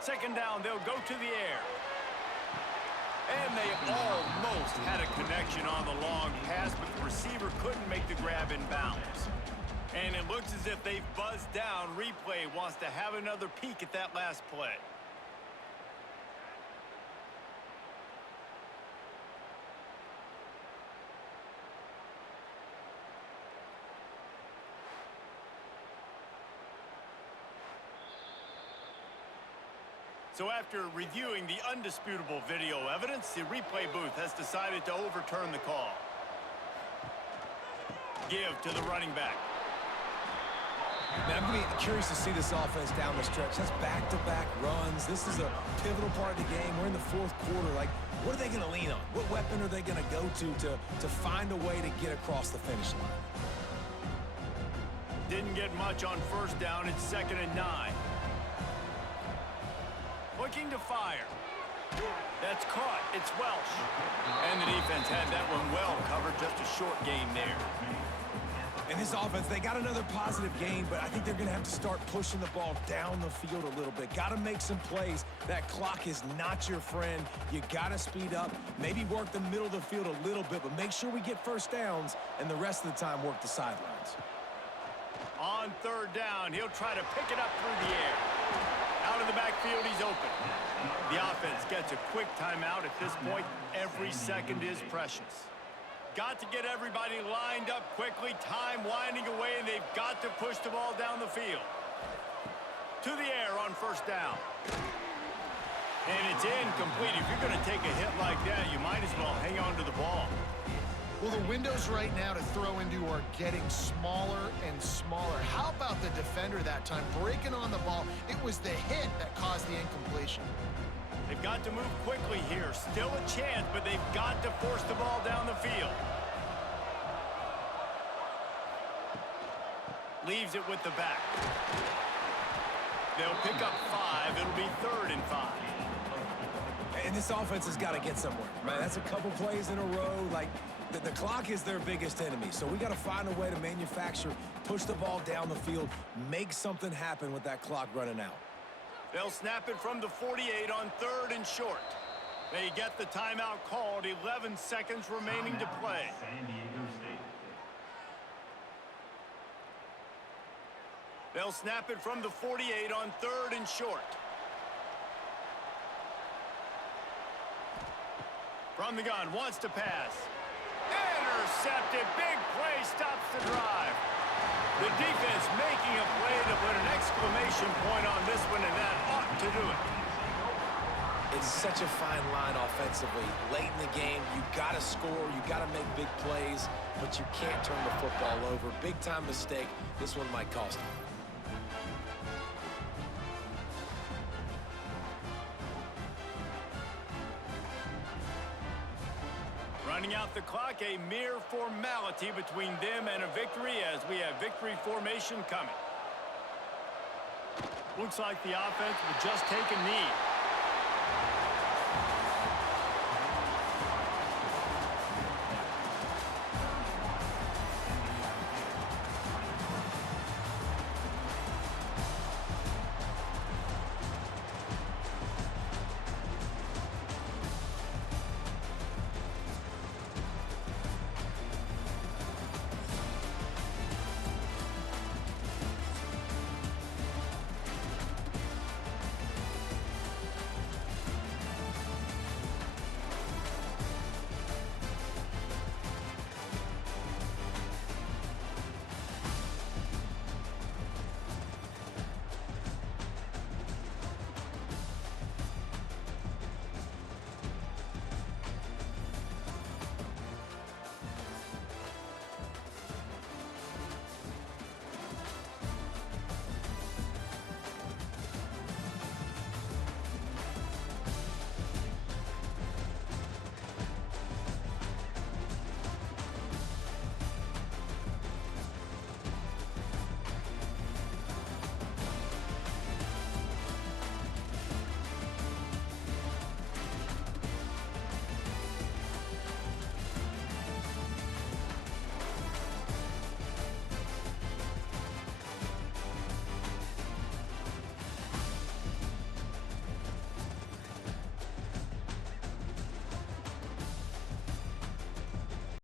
2nd down, they'll go to the air. And they almost had a connection on the long pass, but the receiver couldn't make the grab in bounds. And it looks as if they've buzzed down. Replay wants to have another peek at that last play. So after reviewing the undisputable video evidence, the replay booth has decided to overturn the call. Give to the running back. Man, I'm going to be curious to see this offense down the stretch. That's back-to-back runs. This is a pivotal part of the game. We're in the 4th quarter. Like, what are they going to lean on? What weapon are they going to go to find a way to get across the finish line? Didn't get much on 1st down. It's 2nd and 9. Looking to fire. That's caught. It's Welsh. And the defense had that one well covered. Just a short game there. And this offense, they got another positive game, but I think they're going to have to start pushing the ball down the field a little bit. Got to make some plays. That clock is not your friend. You got to speed up, maybe work the middle of the field a little bit, but make sure we get 1st downs, and the rest of the time work the sidelines. On 3rd down, he'll try to pick it up through the air. Out of the backfield, he's open. The offense gets a quick timeout. At this point, every second is precious. Got to get everybody lined up quickly. Time winding away, and they've got to push the ball down the field. To the air on 1st down. And it's incomplete. If you're going to take a hit like that, you might as well hang on to the ball. Well, the windows right now to throw into are getting smaller and smaller. How about the defender that time breaking on the ball? It was the hit that caused the incompletion. They've got to move quickly here. Still a chance, but they've got to force the ball down the field. Leaves it with the back. They'll pick up 5. It'll be 3rd and 5. And this offense has got to get somewhere, right? That's a couple plays in a row. Like, the clock is their biggest enemy. So we got to find a way to manufacture, push the ball down the field, make something happen with that clock running out. They'll snap it from the 48 on 3rd and short. They get the timeout called. 11 seconds remaining to play. San Diego State. They'll snap it from the 48 on 3rd and short. From the gun, wants to pass. Intercepted. Big play stops the drive. The defense making a play to put an exclamation point on this one, and that ought to do it. It's such a fine line offensively. Late in the game, you got to score, you got to make big plays, but you can't turn the football over. Big-time mistake. This one might cost him. Running out the clock, a mere formality between them and a victory as we have victory formation coming. Looks like the offense will just take a knee.